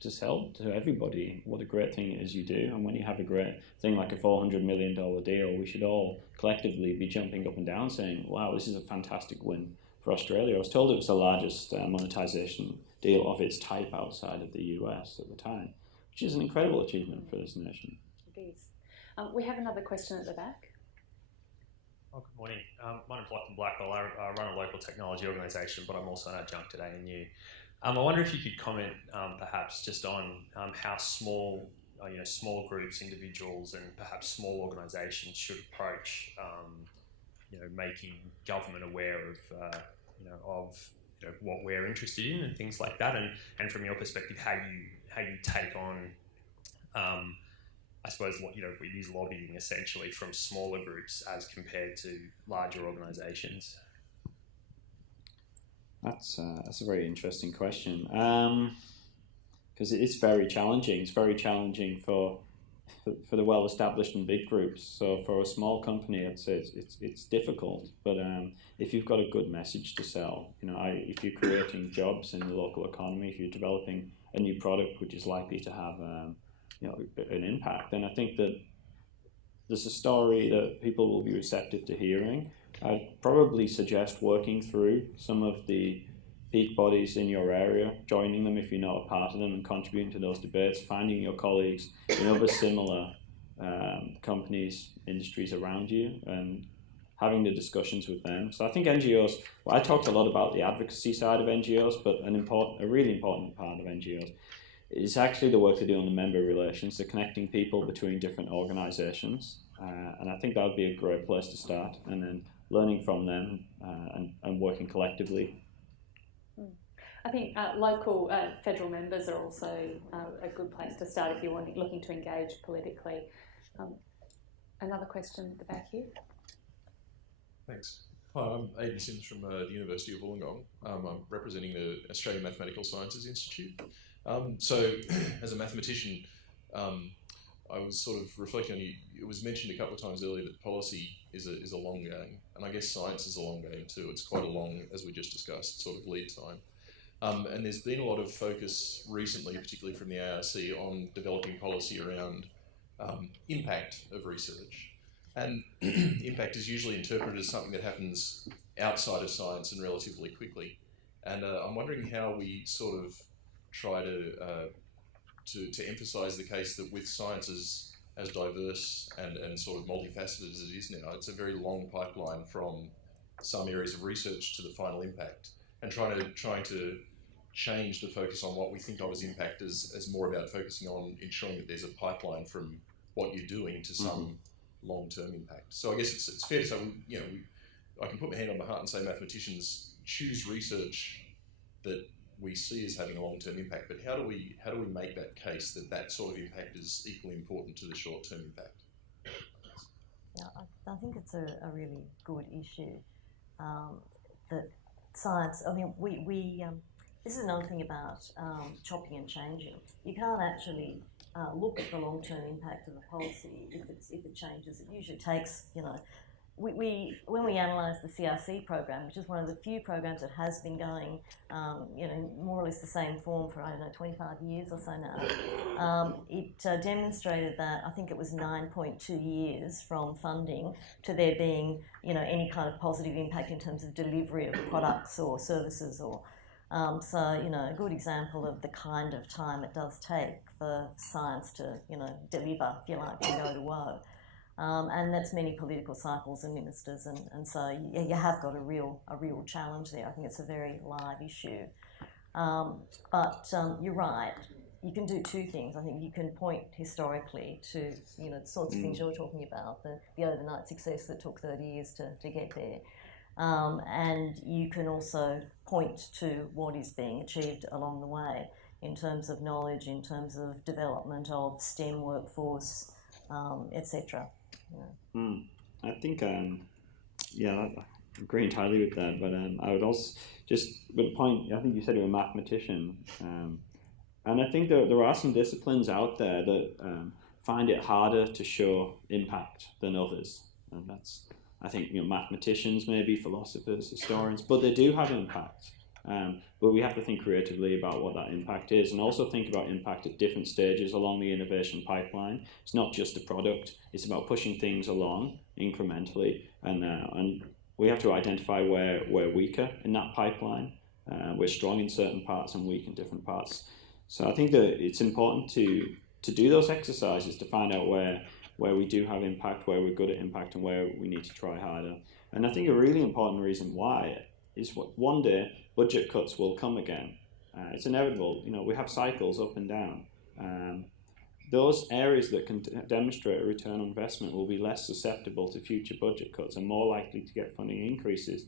to sell to everybody what a great thing it is you do. And when you have a great thing like a $400 million deal, we should all collectively be jumping up and down saying, wow, this is a fantastic win for Australia. I was told it was the largest monetisation deal of its type outside of the US at the time, which is an incredible achievement for this nation. It is. We have another question at the back. Oh, good morning. My name's Lachlan Blackwell. I run a local technology organisation, but I'm also an adjunct at ANU. I wonder if you could comment perhaps just on how small groups, individuals, and perhaps small organisations should approach making government aware of what we're interested in and things like that, and from your perspective, how you take on I suppose what it is lobbying essentially from smaller groups as compared to larger organisations. That's a very interesting question, because it's very challenging. It's very challenging for the well-established and big groups. So for a small company, I'd say it's difficult. But if you've got a good message to sell, if you're creating jobs in the local economy, if you're developing a new product which is likely to have an impact, then I think that there's a story that people will be receptive to hearing. I'd probably suggest working through some of the peak bodies in your area, joining them if you're not a part of them, and contributing to those debates, finding your colleagues in other similar companies, industries around you, and having the discussions with them. So I think NGOs, I talked a lot about the advocacy side of NGOs, but a really important part of NGOs is actually the work they do on the member relations, the connecting people between different organisations. And I think that would be a great place to start, and then learning from them and working collectively. I think local federal members are also a good place to start if you're looking to engage politically. Another question at the back here. Thanks. Hi, I'm Aidan Sims from the University of Wollongong. I'm representing the Australian Mathematical Sciences Institute. So, as a mathematician, I was sort of reflecting on it was mentioned a couple of times earlier that policy is a long game, and I guess science is a long game too. It's quite a long, as we just discussed, sort of lead time. And there's been a lot of focus recently, particularly from the ARC, on developing policy around impact of research. And impact is usually interpreted as something that happens outside of science and relatively quickly. And I'm wondering how we sort of try to emphasise the case that with science as diverse and sort of multifaceted as it is now, it's a very long pipeline from some areas of research to the final impact, and trying to change the focus on what we think of as impact as more about focusing on ensuring that there's a pipeline from what you're doing to some long-term impact. So I guess it's fair to say, I can put my hand on my heart and say mathematicians choose research that we see as having a long-term impact, but how do we make that case that sort of impact is equally important to the short-term impact? Yeah, I think it's a really good issue. That science, I mean, we this is another thing about chopping and changing. You can't actually look at the long-term impact of a policy if it changes. It usually takes, when we analyse the CRC program, which is one of the few programs that has been going, more or less the same form for 25 years or so now, it demonstrated that I think it was 9.2 years from funding to there being, any kind of positive impact in terms of delivery of products or services or. So, a good example of the kind of time it does take for science to, deliver, if you like, from go to woe. And that's many political cycles and ministers, and so you have got a real challenge there. I think it's a very live issue. But you're right, you can do two things. I think you can point historically to, the sorts of things you're talking about, the overnight success that took 30 years to get there. And you can also point to what is being achieved along the way in terms of knowledge, in terms of development of STEM workforce, etc. I think, I agree entirely with that, but I would also just, with a point, I think you said you're a mathematician, And I think there are some disciplines out there that find it harder to show impact than others. And that's, I think, mathematicians, maybe philosophers, historians, but they do have impact. But we have to think creatively about what that impact is, and also think about impact at different stages along the innovation pipeline. It's not just a product, it's about pushing things along incrementally, and we have to identify where we're weaker in that pipeline. We're strong in certain parts and weak in different parts. So I think that it's important to do those exercises to find out where we do have impact, where we're good at impact, and where we need to try harder. And I think a really important reason why is one day budget cuts will come again. It's inevitable. We have cycles up and down. Those areas that can demonstrate a return on investment will be less susceptible to future budget cuts and more likely to get funding increases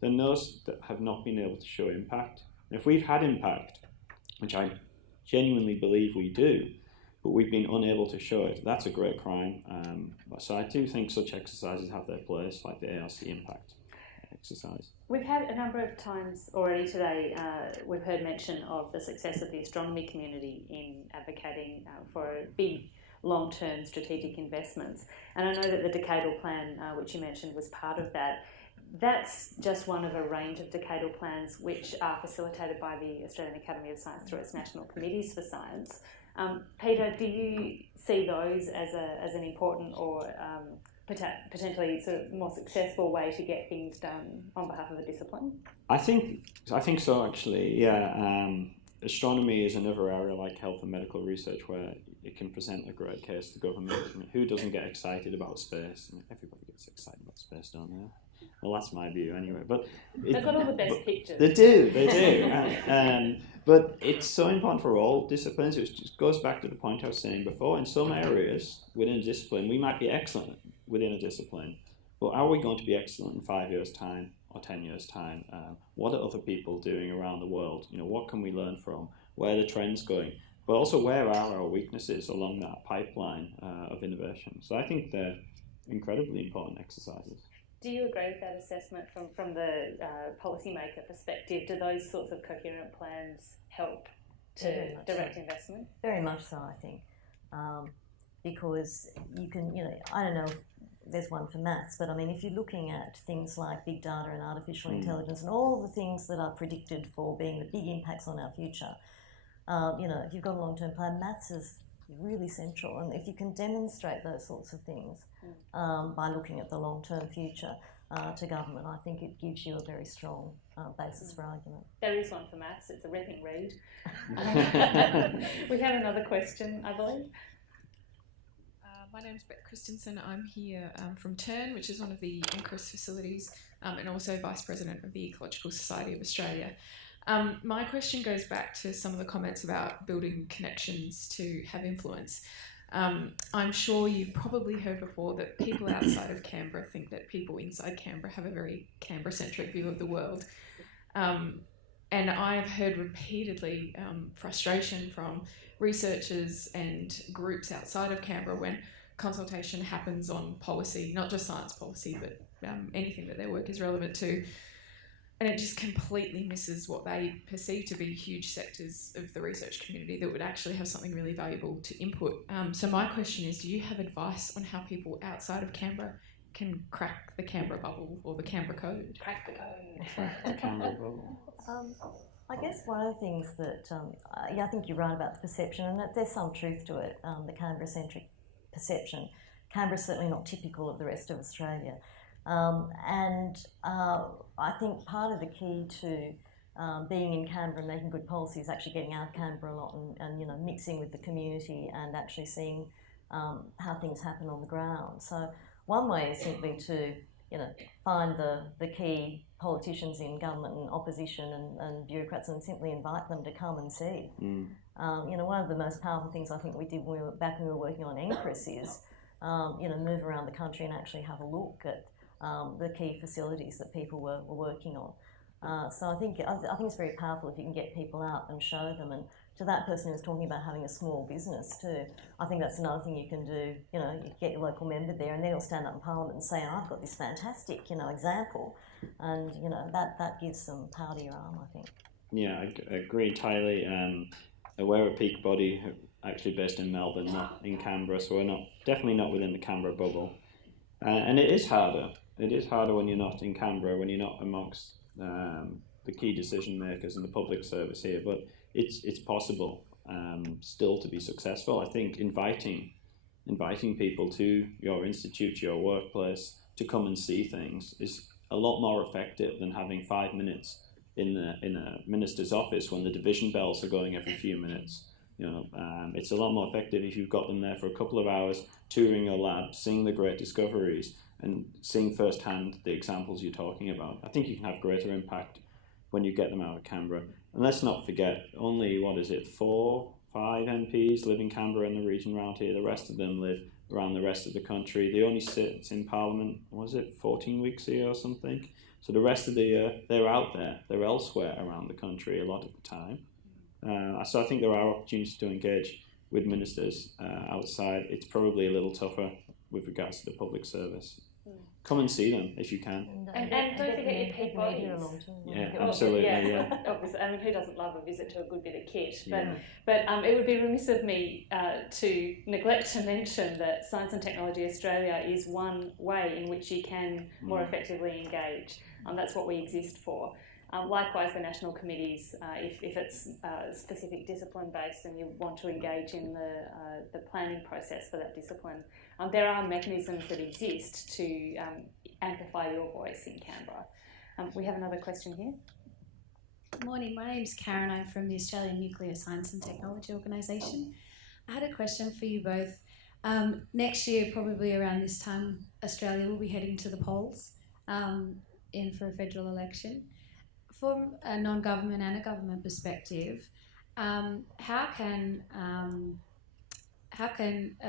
than those that have not been able to show impact. And if we've had impact, which I genuinely believe we do, but we've been unable to show it, that's a great crime. So I do think such exercises have their place, like the ARC impact exercise. We've had a number of times already today, we've heard mention of the success of the astronomy community in advocating for big long-term strategic investments. And I know that the decadal plan, which you mentioned, was part of that. That's just one of a range of decadal plans which are facilitated by the Australian Academy of Science through its national committees for science. Peter, do you see those as an important or potentially sort of more successful way to get things done on behalf of a discipline? I think so, actually. Yeah, astronomy is another area like health and medical research where it can present a great case to government. Who doesn't get excited about space? Everybody gets excited about space, don't they? Well, that's my view anyway. But they've got all the best pictures. They do. But it's so important for all disciplines. It just goes back to the point I was saying before. In some areas within a discipline, we might be excellent within a discipline, but are we going to be excellent in 5 years' time or 10 years' time? What are other people doing around the world? What can we learn from? Where are the trends going? But also, where are our weaknesses along that pipeline of innovation? So I think they're incredibly important exercises. Do you agree with that assessment from the policymaker perspective? Do those sorts of coherent plans help to direct investment? Very much so, I think. Because you can, I don't know if there's one for maths, but I mean, if you're looking at things like big data and artificial intelligence and all the things that are predicted for being the big impacts on our future, if you've got a long-term plan, maths is really central. And if you can demonstrate those sorts of things by looking at the long-term future to government, I think it gives you a very strong basis for argument. There is one for maths. It's a ripping read. We have another question, I believe. My name is Beth Christensen. I'm here from Churn, which is one of the NCRIS facilities, and also Vice President of the Ecological Society of Australia. My question goes back to some of the comments about building connections to have influence. I'm sure you've probably heard before that people outside of Canberra think that people inside Canberra have a very Canberra-centric view of the world. And I've heard repeatedly frustration from researchers and groups outside of Canberra when consultation happens on policy, not just science policy, but anything that their work is relevant to. And it just completely misses what they perceive to be huge sectors of the research community that would actually have something really valuable to input. So my question is, do you have advice on how people outside of Canberra can crack the Canberra bubble or the Canberra code? Crack the code. Crack the Canberra bubble. I guess one of the things that, I think you're right about the perception, and that there's some truth to it, the Canberra-centric perception. Canberra's certainly not typical of the rest of Australia. I think part of the key to being in Canberra and making good policy is actually getting out of Canberra a lot and mixing with the community and actually seeing how things happen on the ground. So one way is simply to find the key politicians in government and opposition and bureaucrats and simply invite them to come and see. One of the most powerful things I think we did when we were working on NCRIS is move around the country and actually have a look at the key facilities that people were working on. So I think it's very powerful if you can get people out and show them. And to that person who was talking about having a small business too, I think that's another thing you can do. You get your local member there, and then he'll stand up in Parliament and say, "I've got this fantastic, example," and that gives some power to your arm, I think. Yeah, I agree entirely. we're a peak body actually based in Melbourne, not in Canberra, so we're definitely not within the Canberra bubble. And it is harder. It is harder when you're not in Canberra, when you're not amongst the key decision makers in the public service here. But it's possible still to be successful. I think inviting people to your institute, your workplace, to come and see things is a lot more effective than having 5 minutes in a minister's office when the division bells are going every few minutes. It's a lot more effective if you've got them there for a couple of hours, touring your lab, seeing the great discoveries, and seeing firsthand the examples you're talking about. I think you can have greater impact when you get them out of Canberra. And let's not forget, only 4, 5 MPs live in Canberra and the region around here. The rest of them live around the rest of the country. They only sit in Parliament, 14 weeks a year or something? So the rest of the year, they're out there. They're elsewhere around the country a lot of the time. So I think there are opportunities to engage with ministers outside. It's probably a little tougher with regards to the public service. Come and see them if you can. And don't forget your peak bodies. Yeah, absolutely. Yeah. Obviously, I mean, who doesn't love a visit to a good bit of kit? Yeah. But it would be remiss of me to neglect to mention that Science and Technology Australia is one way in which you can more effectively engage. That's what we exist for. Likewise, the national committees, if it's specific discipline based and you want to engage in the planning process for that discipline, there are mechanisms that exist to amplify your voice in Canberra. We have another question here. Good morning, my name's Karen. I'm from the Australian Nuclear Science and Technology Organisation. I had a question for you both. Next year, probably around this time, Australia will be heading to the polls for a federal election. From a non-government and a government perspective, how can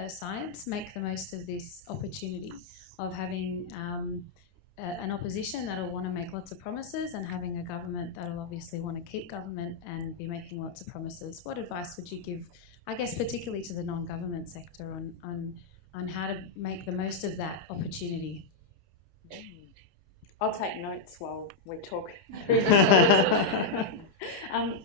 science make the most of this opportunity of having an opposition that'll want to make lots of promises and having a government that'll obviously want to keep government and be making lots of promises? What advice would you give, I guess, particularly to the non-government sector on how to make the most of that opportunity? I'll take notes while we talk through this.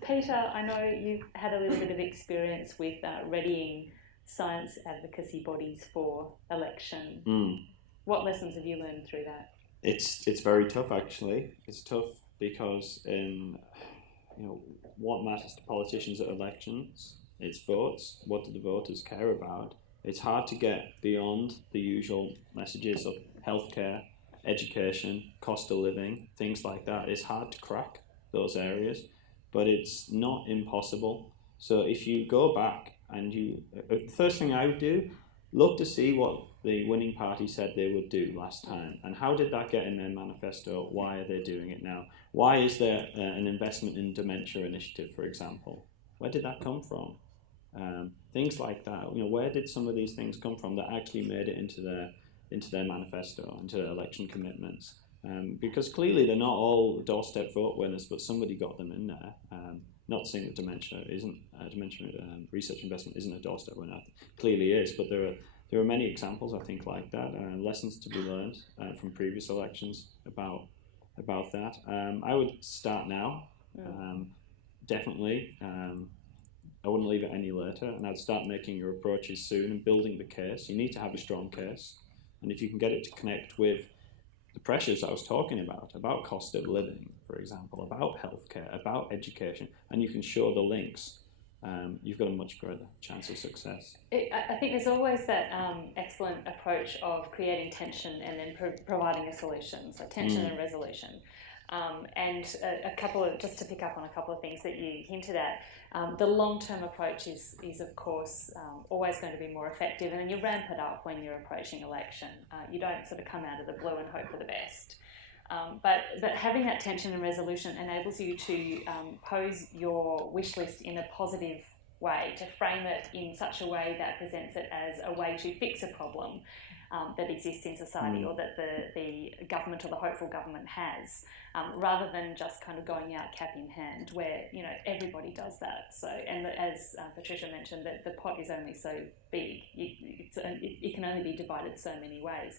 Peter, I know you've had a little bit of experience with readying science advocacy bodies for election. What lessons have you learned through that? It's very tough, actually. It's tough because what matters to politicians at elections? It's votes. What do the voters care about? It's hard to get beyond the usual messages of healthcare, education, cost of living, things like that. It's hard to crack those areas, but it's not impossible. So if you go back and the first thing I would do, look to see what the winning party said they would do last time, and how did that get in their manifesto? Why are they doing it now? Why is there an investment in dementia initiative, for example? Where did that come from? Things like that. Where did some of these things come from that actually made it into their manifesto, into their election commitments? Because clearly they're not all doorstep vote winners, but somebody got them in there. Not saying that dementia research investment isn't a doorstep winner. Clearly is, but there are many examples, I think, like that. Lessons to be learned from previous elections about that. I would start now, definitely. I wouldn't leave it any later, and I'd start making your approaches soon and building the case. You need to have a strong case, and if you can get it to connect with the pressures I was talking about cost of living, for example, about healthcare, about education, and you can show the links, you've got a much greater chance of success. I think there's always that excellent approach of creating tension and then providing a solution, so tension and resolution. And just to pick up on a couple of things that you hinted at, the long-term approach is of course always going to be more effective, and then you ramp it up when you're approaching election. You don't sort of come out of the blue and hope for the best. But having that tension and resolution enables you to pose your wish list in a positive way, to frame it in such a way that presents it as a way to fix a problem that exists in society or that the government or the hopeful government has, rather than just kind of going out cap in hand, where everybody does that. So, and as Patricia mentioned, that the pot is only so big; it can only be divided so many ways.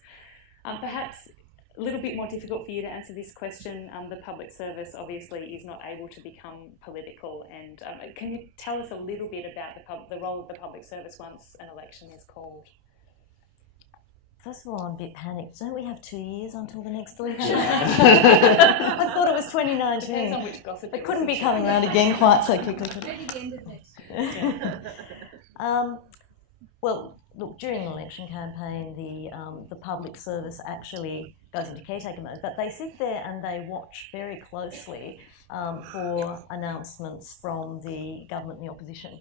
Perhaps A little bit more difficult for you to answer this question. The public service obviously is not able to become political, and can you tell us a little bit about the role of the public service once an election is called? First of all, I'm a bit panicked. Don't we have 2 years until the next election? I thought it was 2019. Depends on which gossip. It couldn't be coming around again quite so quickly. Maybe the end of next year. Well, look, during an election campaign, the public service actually goes into caretaker mode, but they sit there and they watch very closely for announcements from the government and the opposition,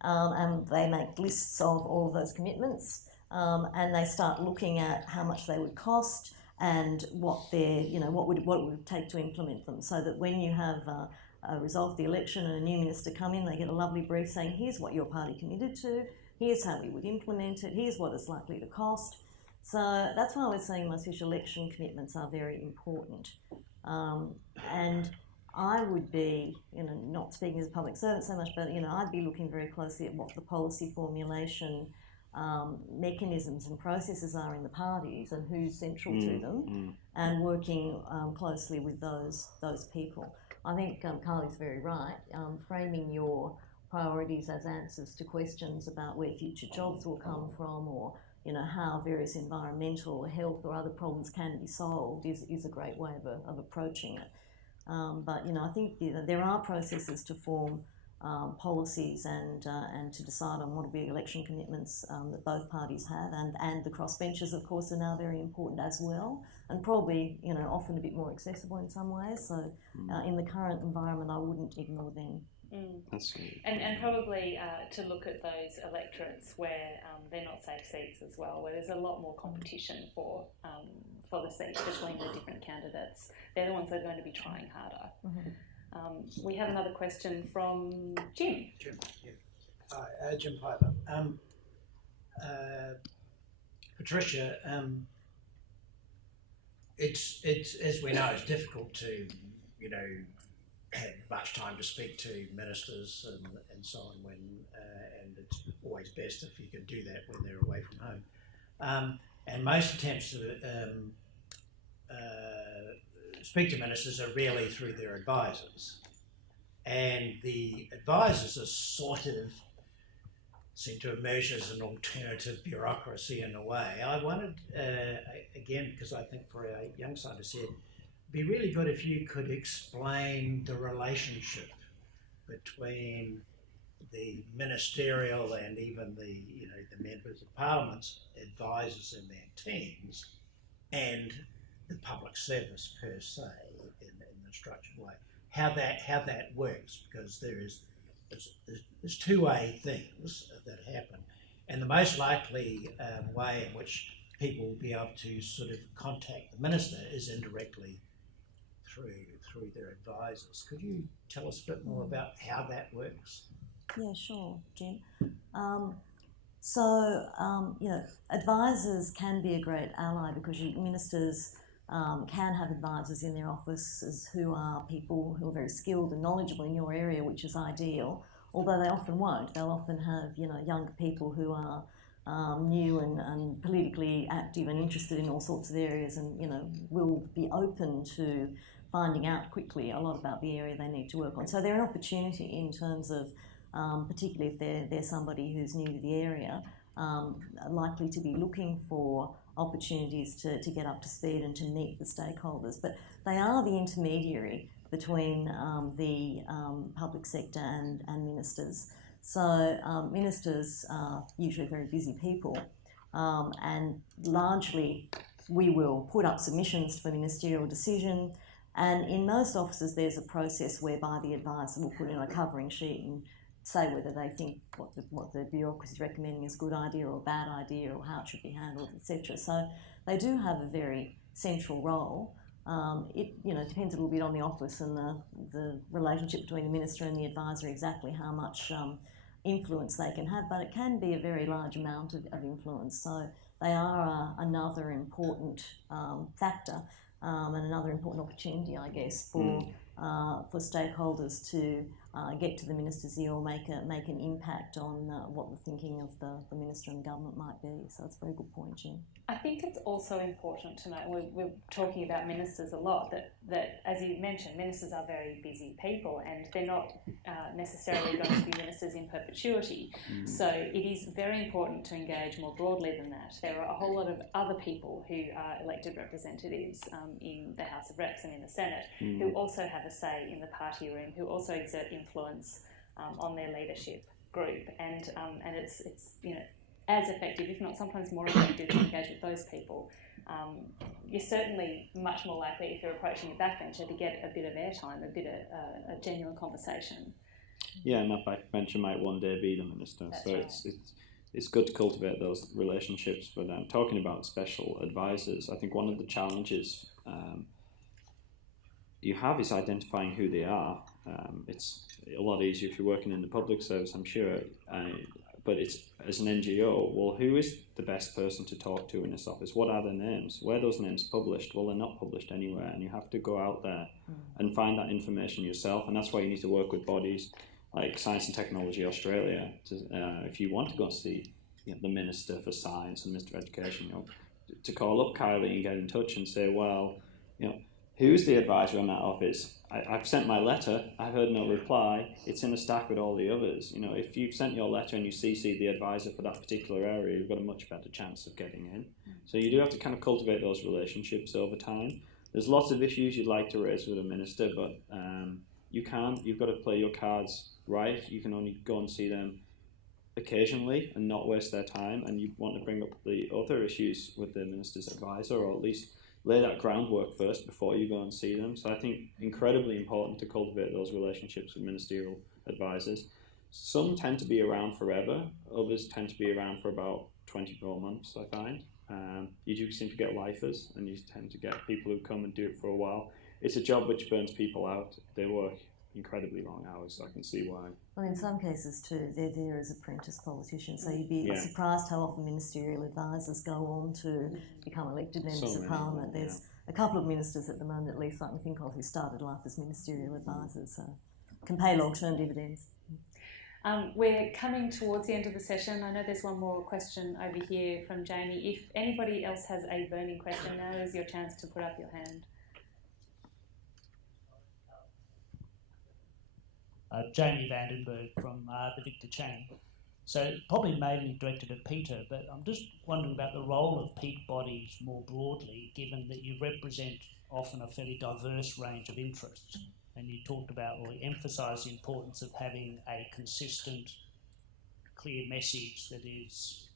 and they make lists of all of those commitments, and they start looking at how much they would cost and what what it would take to implement them, so that when you have a result of the election and a new minister come in, they get a lovely brief saying, here's what your party committed to, here's how we would implement it, here's what it's likely to cost. So that's why I was saying my official election commitments are very important. And I would be, not speaking as a public servant so much, but, I'd be looking very closely at what the policy formulation mechanisms and processes are in the parties and who's central to them, and working closely with those people. I think Carly's very right. Framing your priorities as answers to questions about where future jobs will come from, or how various environmental, health or other problems can be solved is a great way of approaching it. But I think there are processes to form policies and to decide on what will be election commitments that both parties have, and the crossbenchers of course are now very important as well, and probably often a bit more accessible in some ways. So in the current environment I wouldn't ignore them. And probably to look at those electorates where they're not safe seats as well, where there's a lot more competition for the seats between the different candidates. They're the ones that are going to be trying harder. Mm-hmm. We have another question from Jim. Jim, yeah. Hi, Jim Piper. Patricia, it's as we know, it's difficult to have much time to speak to ministers and so on when and it's always best if you can do that when they're away from home. And most attempts to speak to ministers are really through their advisors, and the advisors are sort of seem to emerge as an alternative bureaucracy in a way. I wanted, again, because I think for a young scientist here, it'd be really good if you could explain the relationship between the ministerial and even the members of parliament's advisors and their teams and the public service per se in a structured way. How that works, because there's two-way things that happen, and the most likely way in which people will be able to sort of contact the minister is indirectly through their advisors. Could you tell us a bit more about how that works? Yeah, sure, Jim. Advisors can be a great ally, because ministers can have advisors in their offices who are people who are very skilled and knowledgeable in your area, which is ideal, although they often won't. They'll often have younger people who are new and politically active and interested in all sorts of areas, and will be open to finding out quickly a lot about the area they need to work on. So they're an opportunity in terms of, particularly if they're somebody who's new to the area, likely to be looking for opportunities to get up to speed and to meet the stakeholders. But they are the intermediary between the public sector and ministers. So ministers are usually very busy people, and largely we will put up submissions for ministerial decision, and in most offices there's a process whereby the advisor will put in a covering sheet and say whether they think what the bureaucracy is recommending is a good idea or a bad idea, or how it should be handled, etc. So they do have a very central role. It depends a little bit on the office and the relationship between the minister and the advisor, exactly how much influence they can have, but it can be a very large amount of influence. So they are another important factor and another important opportunity, I guess, for stakeholders to get to the minister's ear or make an impact on what the thinking of the minister and the government might be. So it's a very good point, Jim. I think it's also important to note, we're talking about ministers a lot, that as you mentioned, ministers are very busy people and they're not necessarily going to be ministers in perpetuity. So it is very important to engage more broadly than that. There are a whole lot of other people who are elected representatives in the House of Reps and in the Senate who also have a say in the party room, who also exert influence on their leadership group, and it's as effective, if not sometimes more effective, to engage with those people. You're certainly much more likely, if you're approaching a backbencher, to get a bit of airtime, a bit of a genuine conversation. Yeah, and that backbencher might one day be the minister. That's so right. it's good to cultivate those relationships. But talking about special advisors, I think one of the challenges you have is identifying who they are. It's a lot easier if you're working in the public service, I'm sure. But it's as an NGO, well, who is the best person to talk to in this office? What are their names? Where are those names published? Well, they're not published anywhere, and you have to go out there and find that information yourself. And that's why you need to work with bodies like Science and Technology Australia. If you want to go see the Minister for Science and Minister of Education, to call up Kylie and get in touch and say, well, who's the advisor in that office? I've sent my letter, I've heard no reply, it's in a stack with all the others. If you've sent your letter and you CC the advisor for that particular area, you've got a much better chance of getting in. So you do have to kind of cultivate those relationships over time. There's lots of issues you'd like to raise with a minister, but you've got to play your cards right. You can only go and see them occasionally and not waste their time, and you want to bring up the other issues with the minister's advisor, or at least lay that groundwork first before you go and see them. So I think incredibly important to cultivate those relationships with ministerial advisors. Some tend to be around forever, others tend to be around for about 24 months, I find. You do seem to get lifers, and you tend to get people who come and do it for a while. It's a job which burns people out. They work incredibly long hours, so I can see why. Well, in some cases too, they're there as apprentice politicians, so you'd be surprised how often ministerial advisors go on to become elected members of Parliament. There's a couple of ministers at the moment, at least I can think of, who started life as ministerial advisors, so can pay long-term dividends. We're coming towards the end of the session. I know there's one more question over here from Jamie. If anybody else has a burning question, now is your chance to put up your hand. Jamie Vandenberg from the Victor chain. So probably mainly directed at Peter, but I'm just wondering about the role of peak bodies more broadly, given that you represent often a fairly diverse range of interests. And you talked about, or emphasised the importance of having a consistent, clear message that is,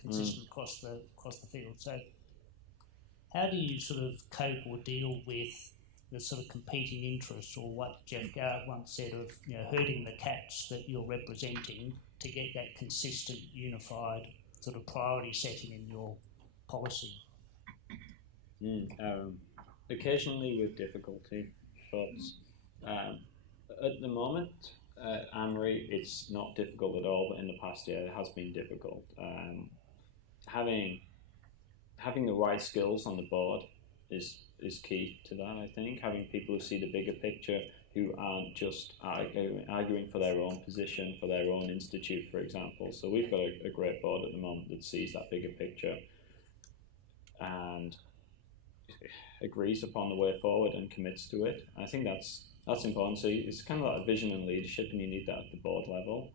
consistent across the field. So how do you sort of cope or deal with the sort of competing interests, or what Jeff Garrett once said of herding the cats that you're representing to get that consistent, unified sort of priority setting in your policy? Occasionally with difficulty, but at the moment, Anne-Marie, it's not difficult at all, but in the past year it has been difficult. Having the right skills on the board is key to that, I think. Having people who see the bigger picture, who aren't just arguing for their own position, for their own institute, for example. So we've got a great board at the moment that sees that bigger picture and agrees upon the way forward and commits to it. I think that's important. So it's kind of like vision and leadership, and you need that at the board level.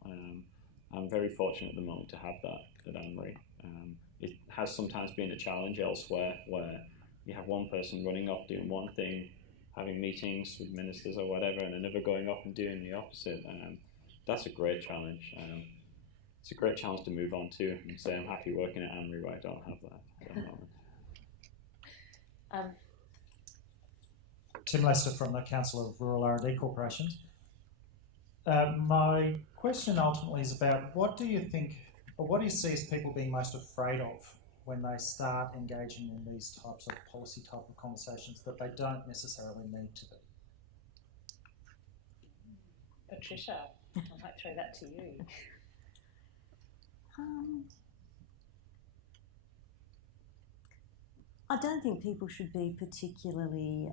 I'm very fortunate at the moment to have that at Anne-Marie. It has sometimes been a challenge elsewhere, where you have one person running off doing one thing, having meetings with ministers or whatever, and another going off and doing the opposite. That's a great challenge. It's a great challenge to move on to and say, I'm happy working at Anne-Marie, but I don't have that at the moment. Tim Lester from the Council of Rural R&D Corporations. My question ultimately is about what do you think, or what do you see as people being most afraid of when they start engaging in these types of policy type of conversations that they don't necessarily need to be? Patricia, I might throw that to you. I don't think people should be particularly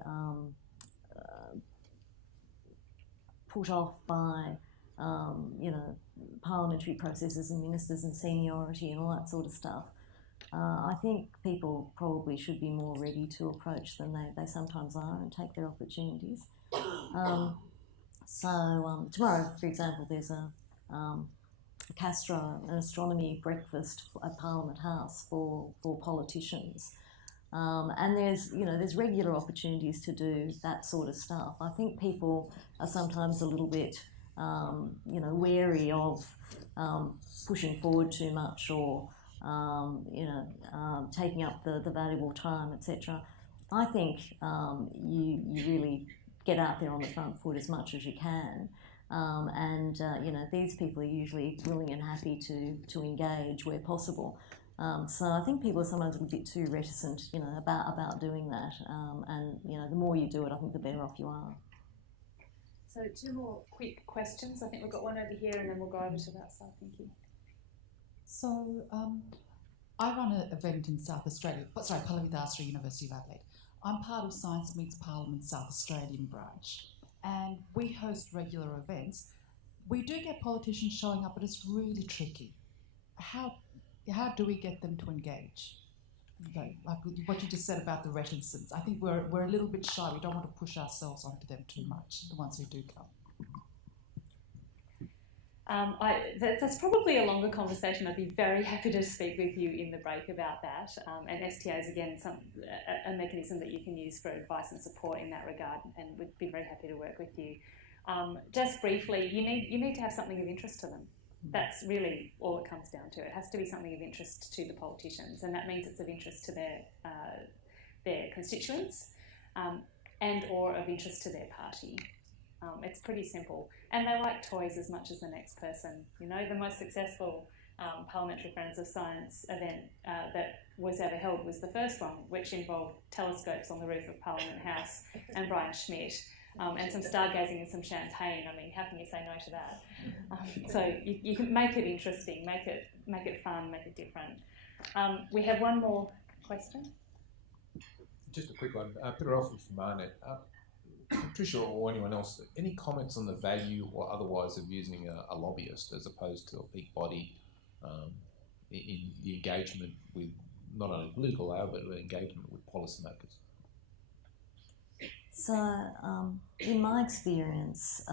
put off by, parliamentary processes and ministers and seniority and all that sort of stuff. I think people probably should be more ready to approach than they sometimes are and take their opportunities. Tomorrow, for example, there's a an astronomy breakfast at Parliament House for politicians. And there's regular opportunities to do that sort of stuff. I think people are sometimes a little bit, wary of pushing forward too much or, taking up the valuable time, etc. I think you really get out there on the front foot as much as you can. These people are usually willing and happy to engage where possible. So I think people are sometimes a bit too reticent, about doing that. The more you do it, I think the better off you are. So 2 more quick questions. I think we've got one over here, and then we'll go over to that side. Thank you. So I run an event in South Australia. Policymakers, University of Adelaide. I'm part of Science Meets Parliament South Australian branch, and we host regular events. We do get politicians showing up, but it's really tricky. How do we get them to engage? Like what you just said about the reticence. I think we're a little bit shy. We don't want to push ourselves onto them too much, the ones who do come. That's probably a longer conversation. I'd be very happy to speak with you in the break about that. And STA is, again, a mechanism that you can use for advice and support in that regard, and we'd be very happy to work with you. Just briefly, you need to have something of interest to them. That's really all it comes down to. It has to be something of interest to the politicians, and that means it's of interest to their constituents and or of interest to their party. It's pretty simple. And they like toys as much as the next person. The most successful Parliamentary Friends of Science event that was ever held was the first one, which involved telescopes on the roof of Parliament House and Brian Schmidt, and some stargazing and some champagne. I mean, how can you say no to that? So you can make it interesting, make it fun, make it different. We have one more question. Just a quick one. Peter Alford from Barnet. Patricia or anyone else, any comments on the value or otherwise of using a lobbyist as opposed to a peak body in the engagement with not only political law but engagement with policymakers? So, in my experience,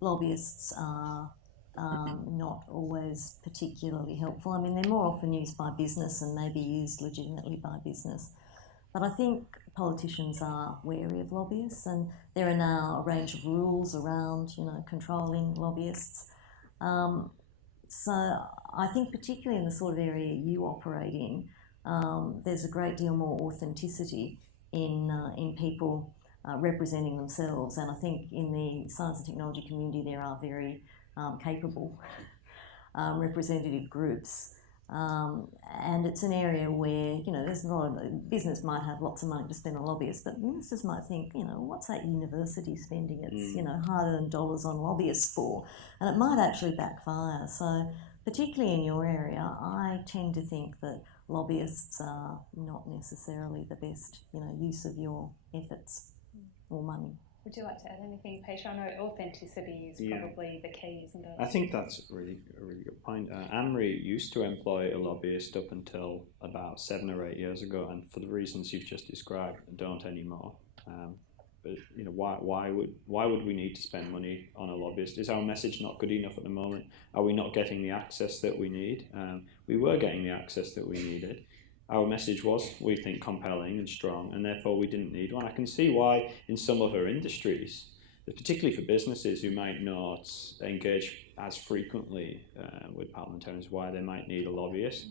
lobbyists are not always particularly helpful. I mean, they're more often used by business and maybe used legitimately by business. But I think politicians are wary of lobbyists, and there are now a range of rules around, controlling lobbyists. So I think particularly in the sort of area you operate in, there's a great deal more authenticity in people representing themselves, and I think in the science and technology community there are very capable representative groups. And it's an area where, there's a lot of business might have lots of money to spend on lobbyists, but ministers might think, what's that university spending its, hard-earned dollars on lobbyists for? And it might actually backfire. So particularly in your area, I tend to think that lobbyists are not necessarily the best, use of your efforts or money. Would you like to add anything, Peter? I know authenticity is probably the key, isn't it? I think that's a really good point. Anne-Marie used to employ a lobbyist up until about 7 or 8 years ago, and for the reasons you've just described, don't anymore. But why would we need to spend money on a lobbyist? Is our message not good enough at the moment? Are we not getting the access that we need? We were getting the access that we needed. Our message was, we think, compelling and strong, and therefore we didn't need one. I can see why in some other industries, particularly for businesses who might not engage as frequently with parliamentarians, why they might need a lobbyist.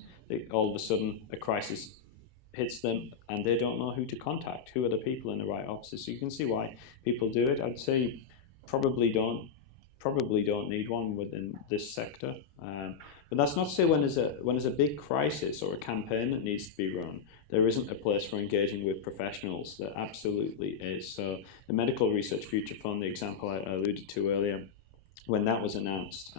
All of a sudden, a crisis hits them and they don't know who to contact, who are the people in the right offices. So you can see why people do it. I'd say probably don't need one within this sector. But that's not to say when there's a big crisis or a campaign that needs to be run, there isn't a place for engaging with professionals. There absolutely is. So the Medical Research Future Fund, the example I alluded to earlier, when that was announced,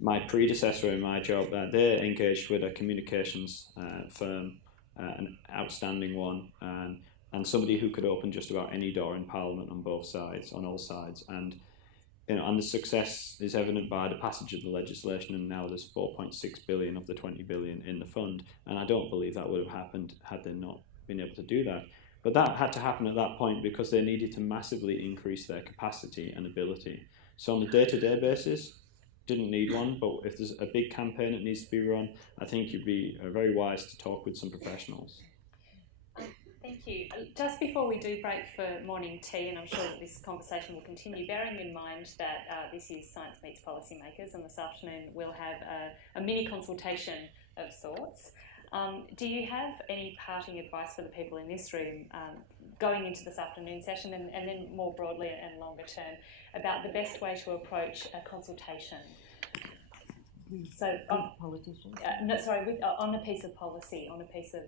my predecessor in my job, they engaged with a communications firm, an outstanding one, and somebody who could open just about any door in Parliament on both sides, on all sides. And and the success is evident by the passage of the legislation, and now there's 4.6 billion of the 20 billion in the fund, and I don't believe that would have happened had they not been able to do that. But that had to happen at that point because they needed to massively increase their capacity and ability. So on a day-to-day basis, didn't need one, but if there's a big campaign that needs to be run, I think you'd be very wise to talk with some professionals. Thank you. Just before we do break for morning tea, and I'm sure that this conversation will continue, bearing in mind that this is Science Meets Policymakers, and this afternoon we'll have a mini consultation of sorts. Do you have any parting advice for the people in this room going into this afternoon session, and then more broadly and longer term, about the best way to approach a consultation? So, politicians? On a piece of policy, on a piece of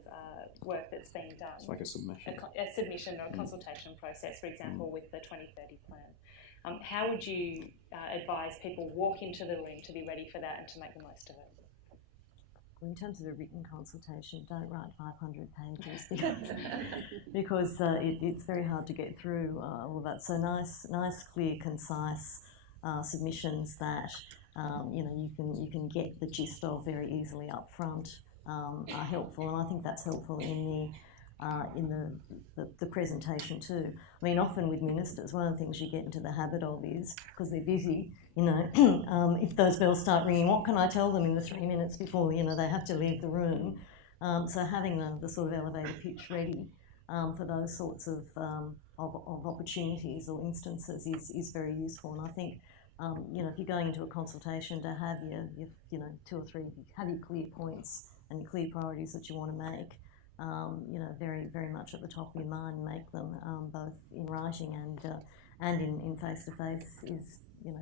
work that's being done. It's like a submission. A submission or a consultation process, for example, with the 2030 plan. How would you advise people walk into the room to be ready for that and to make the most of it? Well, in terms of a written consultation, don't write 500 pages because it's very hard to get through all of that. So nice, clear, concise submissions that you can get the gist of very easily up front are helpful, and I think that's helpful in the presentation too. I mean, often with ministers, one of the things you get into the habit of is, because they're busy, if those bells start ringing, what can I tell them in the 3 minutes before they have to leave the room? So having the sort of elevator pitch ready for those sorts of opportunities or instances is very useful, and I think. If you're going into a consultation, to have your 2 or 3, have your clear points and your clear priorities that you want to make, very, very much at the top of your mind, make them both in writing and in face-to-face is,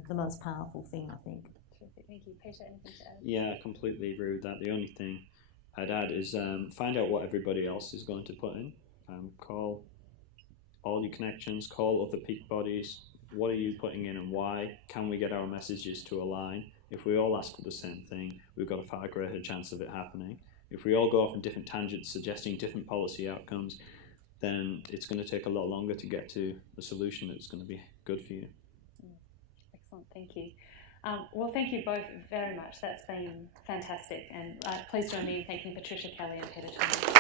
the most powerful thing, I think. Terrific. Thank you. Peter, anything to add? Yeah, I completely agree with that. The only thing I'd add is find out what everybody else is going to put in. Call all your connections, call other peak bodies. What are you putting in and why? Can we get our messages to align? If we all ask for the same thing, we've got a far greater chance of it happening. If we all go off in different tangents suggesting different policy outcomes, then it's going to take a lot longer to get to a solution that's going to be good for you. Excellent, thank you. Well, thank you both very much. That's been fantastic, and please join me in thanking Patricia, Kelly and Peter Churn.